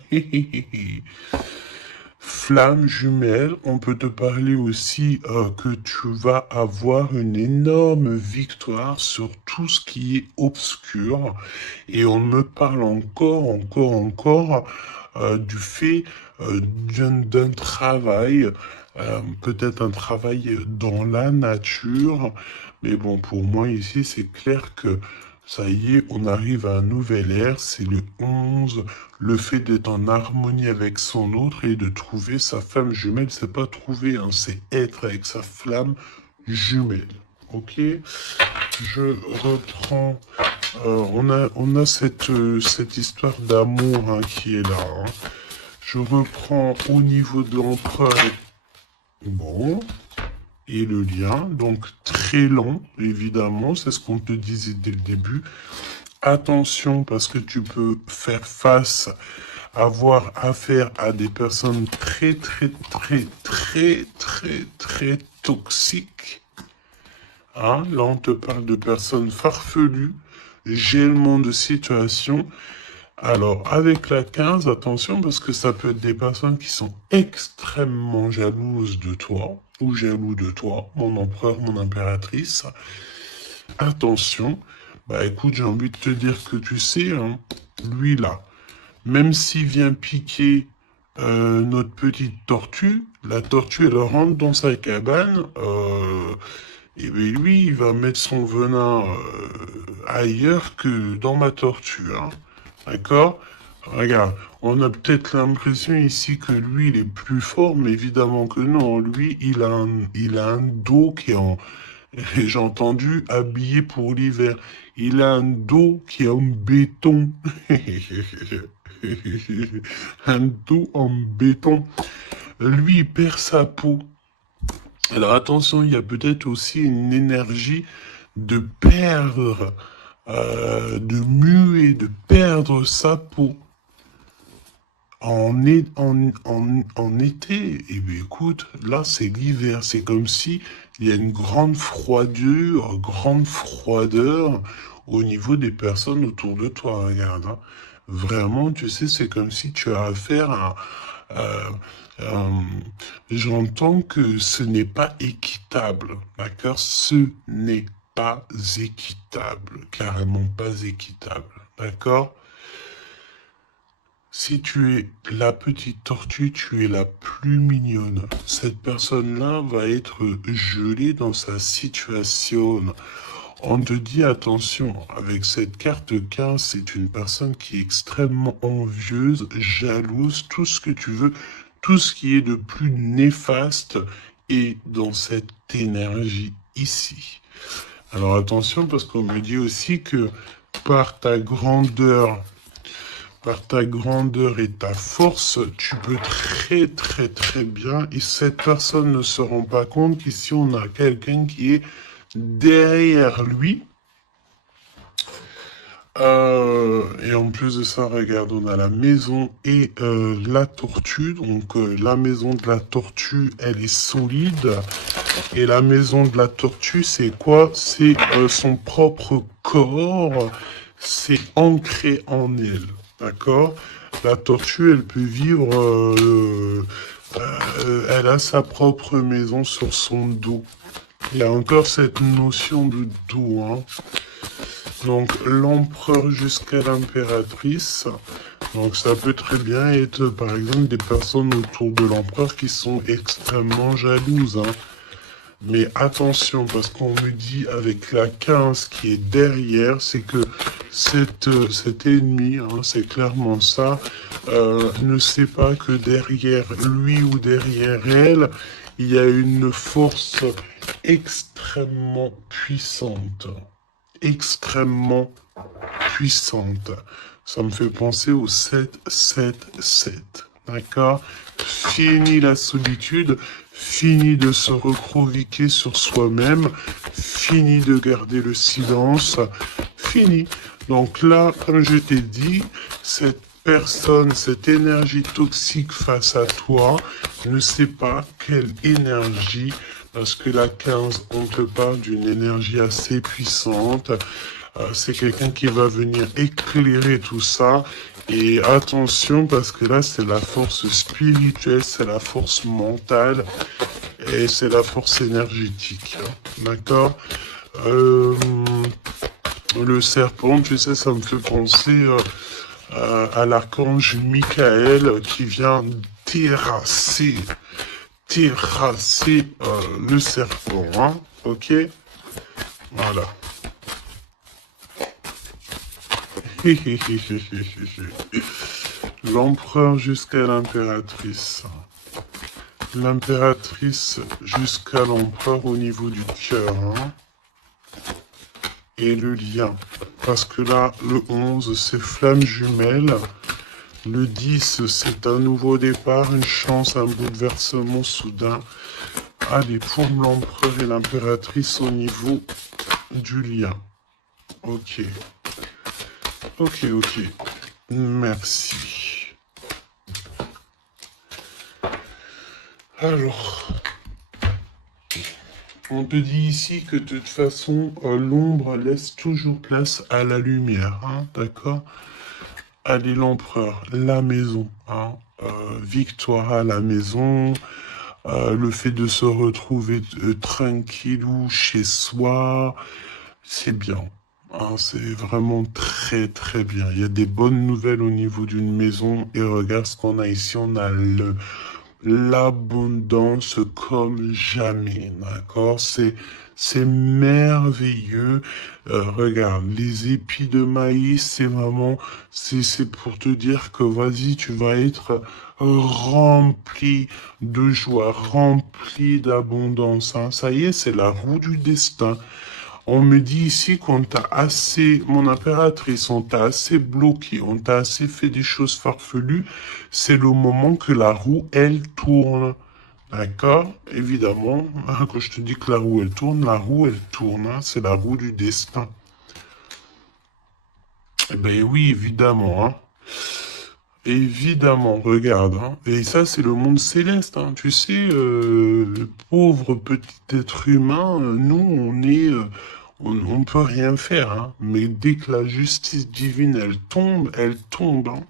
flamme jumelle. On peut te parler aussi que tu vas avoir une énorme victoire sur tout ce qui est obscur. Et on me parle encore du fait d'un travail, peut-être un travail dans la nature. Mais bon, pour moi ici, c'est clair que ça y est, on arrive à un nouvel ère, c'est le 11, le fait d'être en harmonie avec son autre et de trouver sa femme jumelle, c'est pas trouver, hein, c'est être avec sa flamme jumelle. Ok, je reprends. On a cette histoire d'amour hein, qui est là. Hein. Je reprends au niveau de l'empereur. Bon, et le lien, donc très long, évidemment, c'est ce qu'on te disait dès le début. Attention, parce que tu peux faire face, avoir affaire à des personnes très toxiques. Hein, là, on te parle de personnes farfelues, gèlement de situation. Alors, avec la 15, attention, parce que ça peut être des personnes qui sont extrêmement jalouses de toi, ou jaloux de toi, mon empereur, mon impératrice. Attention, bah écoute, j'ai envie de te dire que tu sais, hein, lui là, même s'il vient piquer notre petite tortue, la tortue elle rentre dans sa cabane, et bien lui il va mettre son venin ailleurs que dans ma tortue, hein. D'accord? Regarde, on a peut-être l'impression ici que lui il est plus fort, mais évidemment que non. Lui il a un dos qui est en, j'ai entendu habillé pour l'hiver. Il a un dos qui est en béton. Un dos en béton. Lui, il perd sa peau. Alors attention, il y a peut-être aussi une énergie de perdre, de muer, de perdre sa peau. En été, eh bien, écoute, là c'est l'hiver, c'est comme si il y a une grande froideur au niveau des personnes autour de toi, regarde. Hein. Vraiment, tu sais, c'est comme si tu as affaire à... euh, euh, j'entends que ce n'est pas équitable, d'accord? Ce n'est pas équitable, carrément pas équitable, d'accord? Si tu es la petite tortue, tu es la plus mignonne. Cette personne-là va être gelée dans sa situation. On te dit attention, avec cette carte 15, c'est une personne qui est extrêmement envieuse, jalouse, tout ce que tu veux, tout ce qui est de plus néfaste est dans cette énergie ici. Alors attention, parce qu'on me dit aussi que par ta grandeur, et ta force, tu peux très bien, et cette personne ne se rend pas compte qu'ici on a quelqu'un qui est derrière lui. Et en plus de ça, regarde, on a la maison et la tortue. Donc la maison de la tortue, elle est solide. Et la maison de la tortue, c'est quoi? C'est son propre corps. C'est ancré en elle. D'accord? La tortue, elle peut vivre... elle a sa propre maison sur son dos. Il y a encore cette notion de dos, hein. Donc l'empereur jusqu'à l'impératrice. Donc ça peut très bien être par exemple des personnes autour de l'empereur qui sont extrêmement jalouses. Hein. Mais attention, parce qu'on me dit avec la 15 qui est derrière, c'est que cet ennemi, hein, c'est clairement ça, ne sait pas que derrière lui ou derrière elle, il y a une force extrêmement puissante. Extrêmement puissante. Ça me fait penser au 7-7-7. D'accord? Fini la solitude, fini de se recroqueviller sur soi-même, fini de garder le silence, fini. Donc là, comme je t'ai dit, cette personne, cette énergie toxique face à toi, ne sait pas quelle énergie, parce que la 15, on te parle d'une énergie assez puissante, C'est quelqu'un qui va venir éclairer tout ça. Et attention, parce que là, c'est la force spirituelle, c'est la force mentale et c'est la force énergétique. D'accord. Le serpent, tu sais, ça me fait penser à l'archange Michael qui vient terrasser le serpent, hein, ok. Voilà. L'empereur jusqu'à l'impératrice. L'impératrice jusqu'à l'empereur au niveau du cœur, hein. Et le lien. Parce que là, le 11, c'est flamme jumelle. Le 10, c'est un nouveau départ, une chance, un bouleversement soudain. Allez, pour l'empereur et l'impératrice au niveau du lien. Ok. Ok. Merci. Alors, on te dit ici que de toute façon, l'ombre laisse toujours place à la lumière, hein, d'accord? Allez, l'empereur, la maison, hein, victoire à la maison, le fait de se retrouver tranquillou chez soi, c'est bien. Hein, c'est vraiment très bien. Il y a des bonnes nouvelles au niveau d'une maison et regarde ce qu'on a ici. On a l'abondance comme jamais, d'accord? C'est merveilleux. Regarde, les épis de maïs, c'est vraiment, c'est pour te dire que vas-y, tu vas être rempli de joie, rempli d'abondance, hein. Ça y est, c'est la roue du destin. On me dit ici qu'on t'a assez, mon impératrice, on t'a assez bloqué, on t'a assez fait des choses farfelues. C'est le moment que la roue, elle tourne. D'accord? Évidemment, hein, quand je te dis que la roue, elle tourne. Hein, c'est la roue du destin. Eh ben oui, évidemment. Hein. Évidemment, regarde. Hein. Et ça, c'est le monde céleste. Hein. Tu sais, pauvre petit être humain, nous, on est... on peut rien faire, hein. Mais dès que la justice divine, elle tombe. Hein.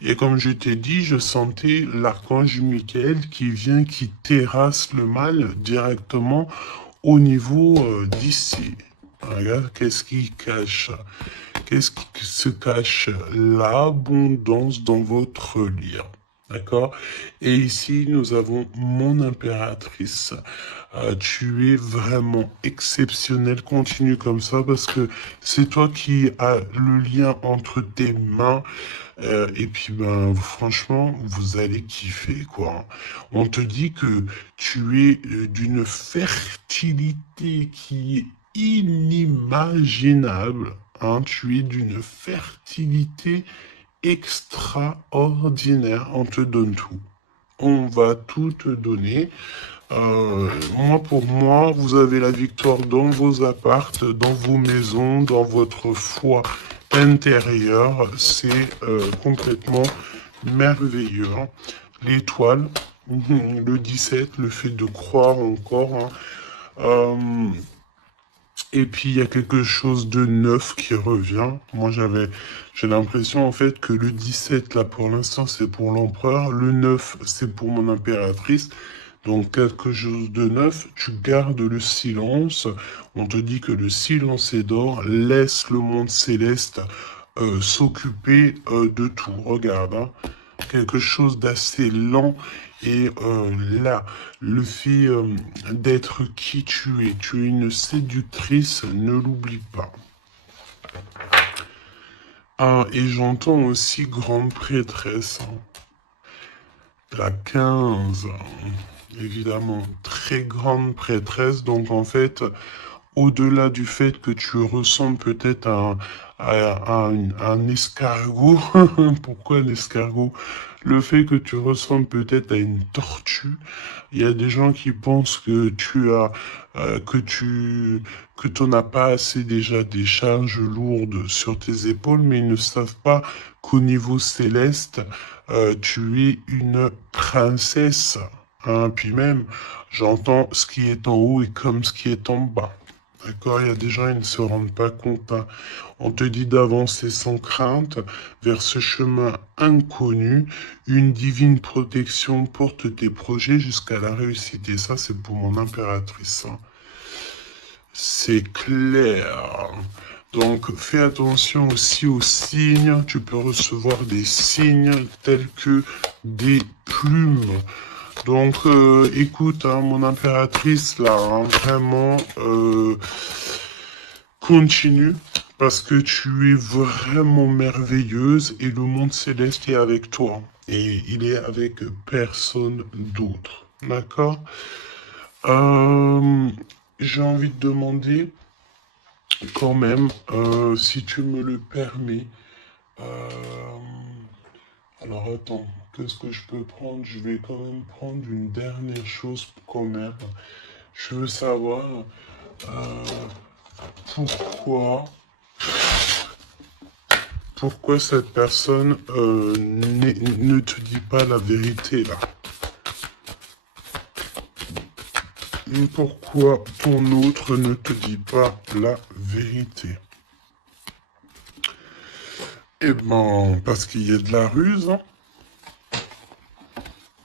Et comme je t'ai dit, je sentais l'archange Michael qui vient, qui terrasse le mal directement au niveau d'ici. Regarde, qu'est-ce qui cache? Qu'est-ce qui se cache? L'abondance dans votre lien. D'accord? Et ici, nous avons mon impératrice. Tu es vraiment exceptionnel. Continue comme ça parce que c'est toi qui as le lien entre tes mains. Et puis, ben, franchement, vous allez kiffer, quoi. On te dit que tu es d'une fertilité qui est inimaginable. Hein, tu es d'une fertilité extraordinaire. On te donne tout. On va tout te donner. Moi, pour moi, vous avez la victoire dans vos appartes, dans vos maisons, dans votre foi intérieure. C'est complètement merveilleux. Hein. L'étoile, le 17, le fait de croire encore. Hein. Et puis, il y a quelque chose de neuf qui revient. Moi, j'ai l'impression, en fait, que le 17, là, pour l'instant, c'est pour l'empereur. Le 9, c'est pour mon impératrice. Donc, quelque chose de neuf. Tu gardes le silence. On te dit que le silence est d'or. Laisse le monde céleste s'occuper de tout. Regarde, hein. Quelque chose d'assez lent et là, le fait d'être qui tu es une séductrice, ne l'oublie pas. Ah, et j'entends aussi grande prêtresse, hein. La 15, évidemment, très grande prêtresse, donc en fait, au-delà du fait que tu ressembles peut-être à un escargot, pourquoi un escargot? Le fait que tu ressembles peut-être à une tortue, il y a des gens qui pensent que tu as, que tu n'as pas assez déjà des charges lourdes sur tes épaules, mais ils ne savent pas qu'au niveau céleste, tu es une princesse. Hein, puis même, j'entends ce qui est en haut et comme ce qui est en bas. D'accord, il y a des gens, ils ne se rendent pas compte, hein. On te dit d'avancer sans crainte vers ce chemin inconnu. Une divine protection porte tes projets jusqu'à la réussite. Et ça, c'est pour mon impératrice, hein. C'est clair. Donc, fais attention aussi aux signes. Tu peux recevoir des signes tels que des plumes. Donc, écoute, hein, mon impératrice, là, hein, vraiment, continue, parce que tu es vraiment merveilleuse et le monde céleste est avec toi. Et il est avec personne d'autre. D'accord? Euh, j'ai envie de demander, quand même, si tu me le permets, euh, alors attends, qu'est-ce que je peux prendre? Je vais quand même prendre une dernière chose quand même. Je veux savoir euh, pourquoi, pourquoi cette personne ne te dit pas la vérité là. Pourquoi ton autre ne te dit pas la vérité? Eh ben, parce qu'il y a de la ruse, hein.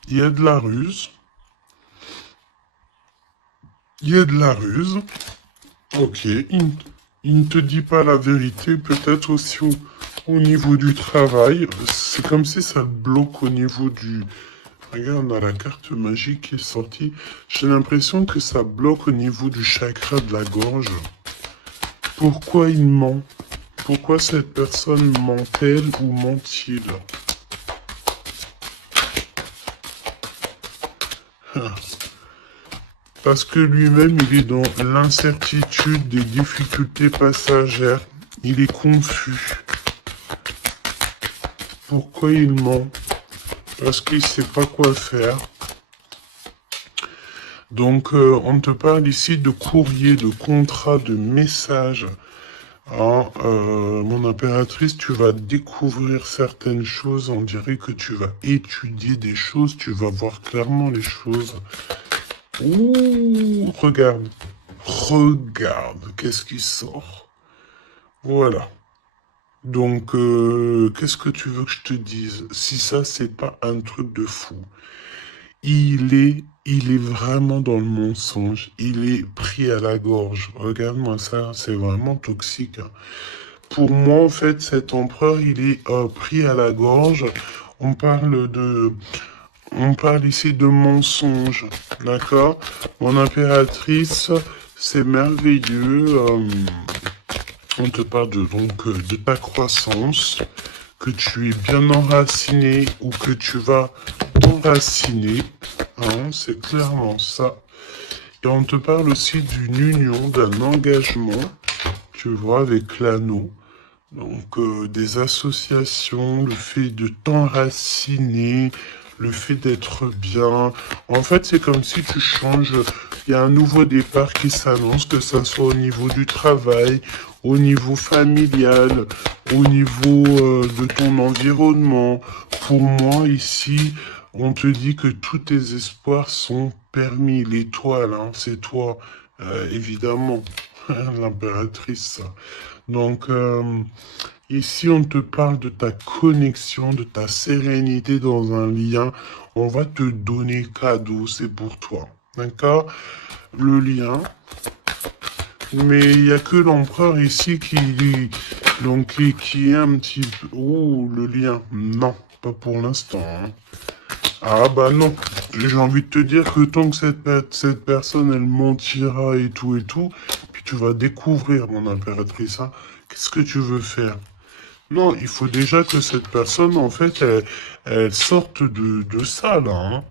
Il y a de la ruse. Il y a de la ruse. Ok, il ne te dit pas la vérité, peut-être aussi au niveau du travail. C'est comme si ça te bloque au niveau du... Regarde, on a la carte magique qui est sortie. J'ai l'impression que ça bloque au niveau du chakra de la gorge. Pourquoi il ment? Pourquoi cette personne ment-elle ou ment-il? Parce que lui-même, il est dans l'incertitude des difficultés passagères. Il est confus. Pourquoi il ment? Parce qu'il ne sait pas quoi faire. Donc, on te parle ici de courrier, de contrat, de message. Hein, mon impératrice, tu vas découvrir certaines choses. On dirait que tu vas étudier des choses. Tu vas voir clairement les choses. Ouh, regarde. Regarde, qu'est-ce qui sort? Voilà. Donc, qu'est-ce que tu veux que je te dise? Si ça, c'est pas un truc de fou. Il est vraiment dans le mensonge. Il est pris à la gorge. Regarde-moi ça, c'est vraiment toxique, hein. Pour moi, en fait, cet empereur, il est pris à la gorge. On parle de, on parle ici de mensonge, d'accord? Mon impératrice, c'est merveilleux. On te parle de ta croissance, que tu es bien enraciné ou que tu vas t'enraciner. Hein, c'est clairement ça. Et on te parle aussi d'une union, d'un engagement, tu vois, avec l'anneau. Donc, des associations, le fait de t'enraciner, le fait d'être bien. En fait, c'est comme si tu changes. Il y a un nouveau départ qui s'annonce, que ça soit au niveau du travail, au niveau familial, au niveau de ton environnement. Pour moi, ici, on te dit que tous tes espoirs sont permis. L'étoile, hein, c'est toi, évidemment, l'impératrice. Donc, ici, on te parle de ta connexion, de ta sérénité dans un lien. On va te donner cadeau, c'est pour toi. D'accord? Le lien. Mais il n'y a que l'empereur ici qui est un petit peu... Oh, le lien. Non, pas pour l'instant, hein. Ah bah non, j'ai envie de te dire que tant que cette personne, elle mentira et tout, puis tu vas découvrir, mon impératrice, hein, qu'est-ce que tu veux faire? Non, il faut déjà que cette personne, en fait, elle sorte de ça, là, hein.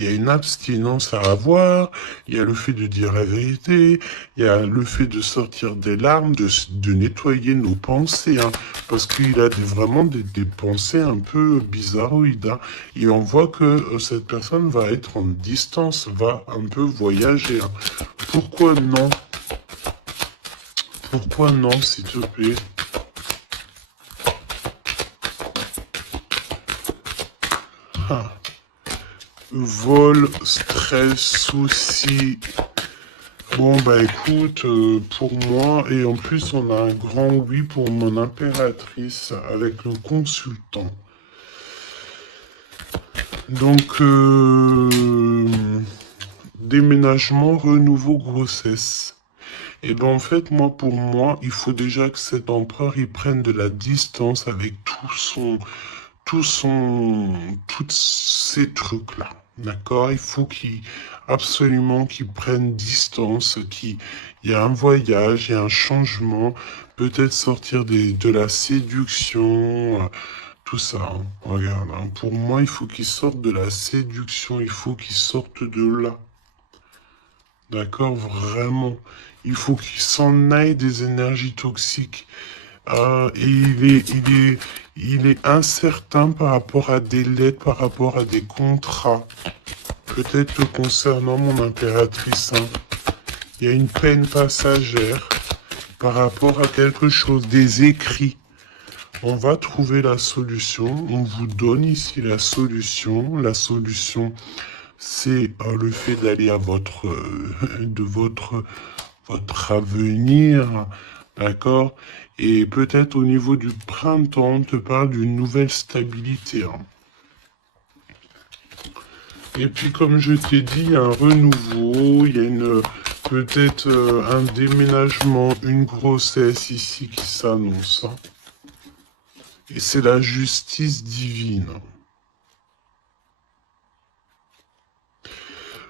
Il y a une abstinence à avoir, il y a le fait de dire la vérité, il y a le fait de sortir des larmes, de nettoyer nos pensées, hein, parce qu'il a vraiment des pensées un peu bizarroïdes, hein. Et on voit que cette personne va être en distance, va un peu voyager, hein. Pourquoi non? Pourquoi non, s'il te plaît? Ah. Vol, stress, soucis, Bon, bah écoute, pour moi, et en plus, on a un grand oui pour mon impératrice avec le consultant. Donc, déménagement, renouveau, grossesse. Et ben en fait, moi, pour moi, il faut déjà que cet empereur, il prenne de la distance avec tous ces trucs-là. D'accord? Il faut absolument qu'il prenne distance, il y a un voyage, il y a un changement, peut-être sortir de la séduction, tout ça. Hein. Regarde, hein. Pour moi, il faut qu'il sorte de la séduction, il faut qu'il sorte de là. D'accord? Vraiment. Il faut qu'il s'en aille des énergies toxiques. Et il est incertain par rapport à des lettres, par rapport à des contrats. Peut-être concernant mon impératrice. Hein. Il y a une peine passagère par rapport à quelque chose, des écrits. On va trouver la solution. On vous donne ici la solution. La solution, c'est le fait d'aller à votre avenir, d'accord? Et peut-être au niveau du printemps, on te parle d'une nouvelle stabilité. Hein. Et puis, comme je t'ai dit, il y a un renouveau, il y a peut-être un déménagement, une grossesse ici qui s'annonce. Hein. Et c'est la justice divine.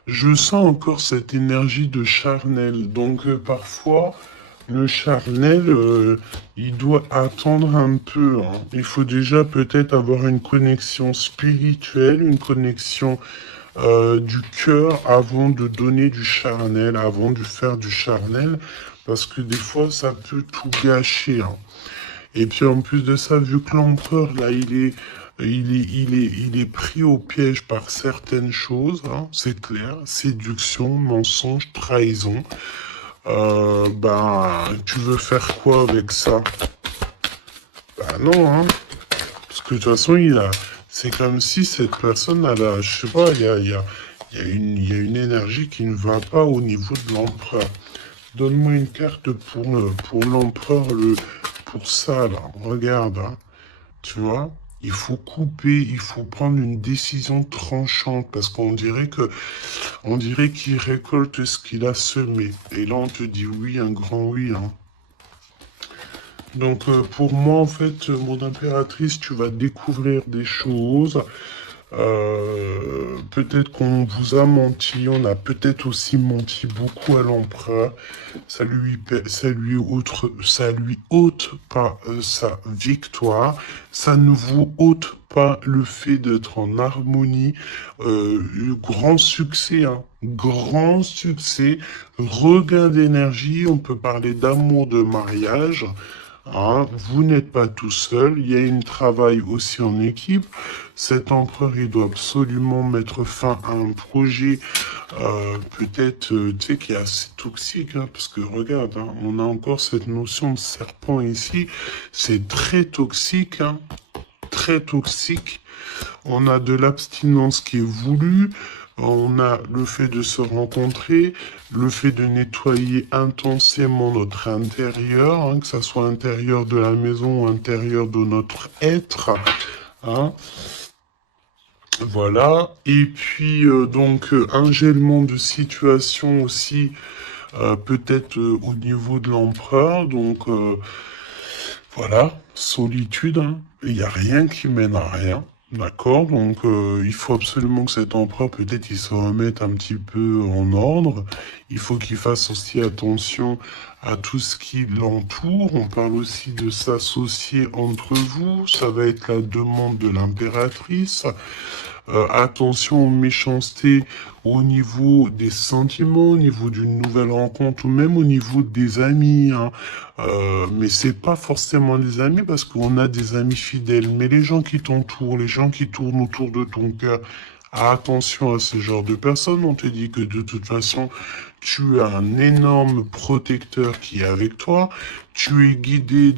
Je sens encore cette énergie de charnel. Donc, parfois, le charnel, il doit attendre un peu. Hein. Il faut déjà peut-être avoir une connexion spirituelle, une connexion du cœur avant de donner du charnel, avant de faire du charnel, parce que des fois, ça peut tout gâcher. Hein. Et puis en plus de ça, vu que l'empereur, là, il est pris au piège par certaines choses, hein, c'est clair, séduction, mensonge, trahison. Tu veux faire quoi avec ça? Bah non, hein. Parce que de toute façon, c'est comme si cette personne, je sais pas, il y a une énergie qui ne va pas au niveau de l'empereur. Donne-moi une carte pour l'empereur, pour ça, là. Regarde, hein. Tu vois? Il faut couper, il faut prendre une décision tranchante parce on dirait qu'il récolte ce qu'il a semé. Et là, on te dit oui, un grand oui, hein. Donc, pour moi, en fait, mon impératrice, tu vas découvrir des choses. Peut-être qu'on vous a menti, on a peut-être aussi menti beaucoup à l'empereur. Ça lui ôte pas sa victoire. Ça ne vous ôte pas le fait d'être en harmonie. Grand succès, hein. Grand succès. Regain d'énergie. On peut parler d'amour, de mariage. Hein, vous n'êtes pas tout seul, il y a un travail aussi en équipe. Cet empereur, il doit absolument mettre fin à un projet, peut-être, tu sais, qui est assez toxique, hein, parce que regarde, hein, on a encore cette notion de serpent ici, c'est très toxique, hein, très toxique. On a de l'abstinence qui est voulue, on a le fait de se rencontrer, le fait de nettoyer intensément notre intérieur, hein, que ce soit intérieur de la maison ou intérieur de notre être. Hein. Voilà. Et puis, un gèlement de situation aussi, peut-être au niveau de l'empereur. Donc, voilà, solitude, hein. Il n'y a rien qui mène à rien. D'accord, donc il faut absolument que cet empereur, peut-être, il se remette un petit peu en ordre. Il faut qu'il fasse aussi attention à tout ce qui l'entoure. On parle aussi de s'associer entre vous. Ça va être la demande de l'impératrice. Attention aux méchancetés au niveau des sentiments, au niveau d'une nouvelle rencontre ou même au niveau des amis. Hein. Mais c'est pas forcément des amis parce qu'on a des amis fidèles. Mais les gens qui t'entourent, les gens qui tournent autour de ton cœur, attention à ce genre de personnes. On te dit que de toute façon, tu as un énorme protecteur qui est avec toi. Tu es guidé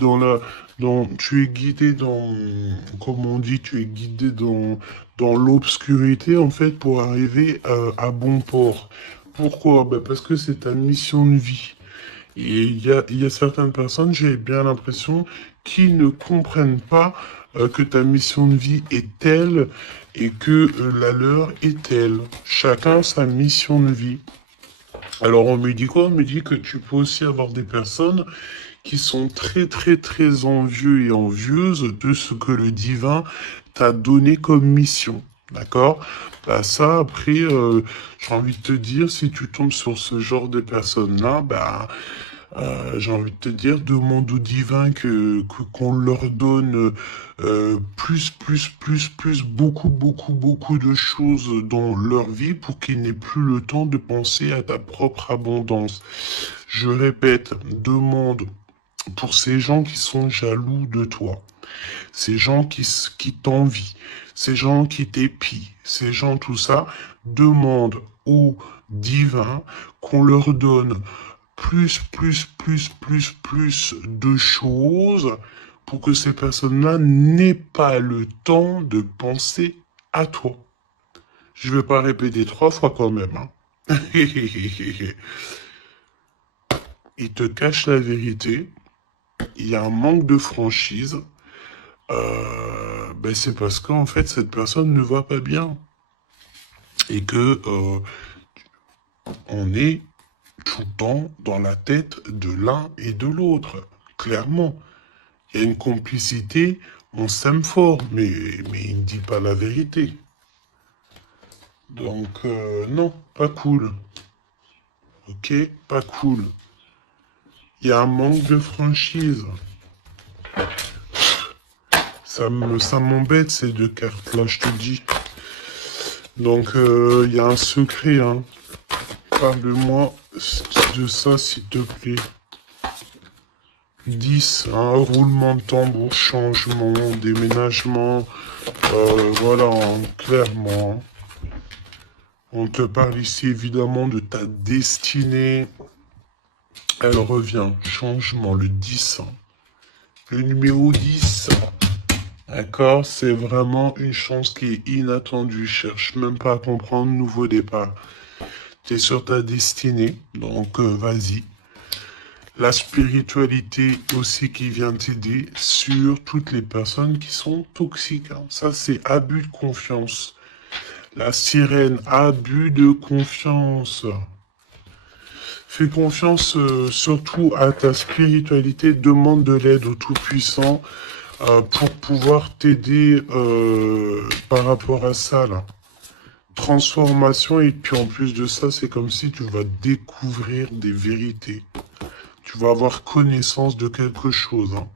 comme on dit, tu es guidé dans l'obscurité, en fait, pour arriver à bon port. Pourquoi? Ben parce que c'est ta mission de vie. Et il y a certaines personnes, j'ai bien l'impression, qui ne comprennent pas que ta mission de vie est telle et que la leur est telle. Chacun sa mission de vie. Alors on me dit quoi? On me dit que tu peux aussi avoir des personnes qui sont très très très envieux et envieuses de ce que le divin t'a donné comme mission. D'accord? Bah ça, après, j'ai envie de te dire, si tu tombes sur ce genre de personnes-là, bah, j'ai envie de te dire, demande au divin qu'on leur donne beaucoup de choses dans leur vie pour qu'ils n'aient plus le temps de penser à ta propre abondance. Je répète, demande pour ces gens qui sont jaloux de toi, ces gens qui t'envient, ces gens qui t'épient, ces gens tout ça, demande au divin qu'on leur donne plus de choses pour que ces personnes-là n'aient pas le temps de penser à toi. Je vais pas répéter 3 fois quand même, hein. Ils te cachent la vérité. Il y a un manque de franchise. Ben c'est parce qu'en fait, cette personne ne va pas bien. Et que on est tout le temps dans la tête de l'un et de l'autre. Clairement. Il y a une complicité, on s'aime fort, mais il ne dit pas la vérité. Donc, non, pas cool. Ok, pas cool. Il y a un manque de franchise. Ça m'embête ces 2 cartes-là, je te dis. Donc, il y a un secret, hein. Parle-moi de ça, s'il te plaît. 10, un roulement de tambour, changement, déménagement, voilà, hein, clairement. On te parle ici évidemment de ta destinée. Elle revient, changement, le 10. Le numéro 10. D'accord, c'est vraiment une chance qui est inattendue. Cherche même pas à comprendre, nouveau départ. Tu es sur ta destinée, donc vas-y. La spiritualité aussi qui vient t'aider sur toutes les personnes qui sont toxiques, hein. Ça, c'est abus de confiance. La sirène, abus de confiance. Fais confiance surtout à ta spiritualité, demande de l'aide au Tout-Puissant pour pouvoir t'aider par rapport à ça, là. Transformation, et puis en plus de ça, c'est comme si tu vas découvrir des vérités. Tu vas avoir connaissance de quelque chose, hein.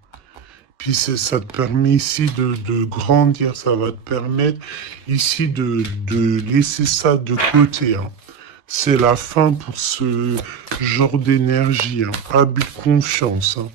Puis ça te permet ici de grandir, ça va te permettre ici de laisser ça de côté, hein. C'est la fin pour ce genre d'énergie, hein. Abus de confiance, hein.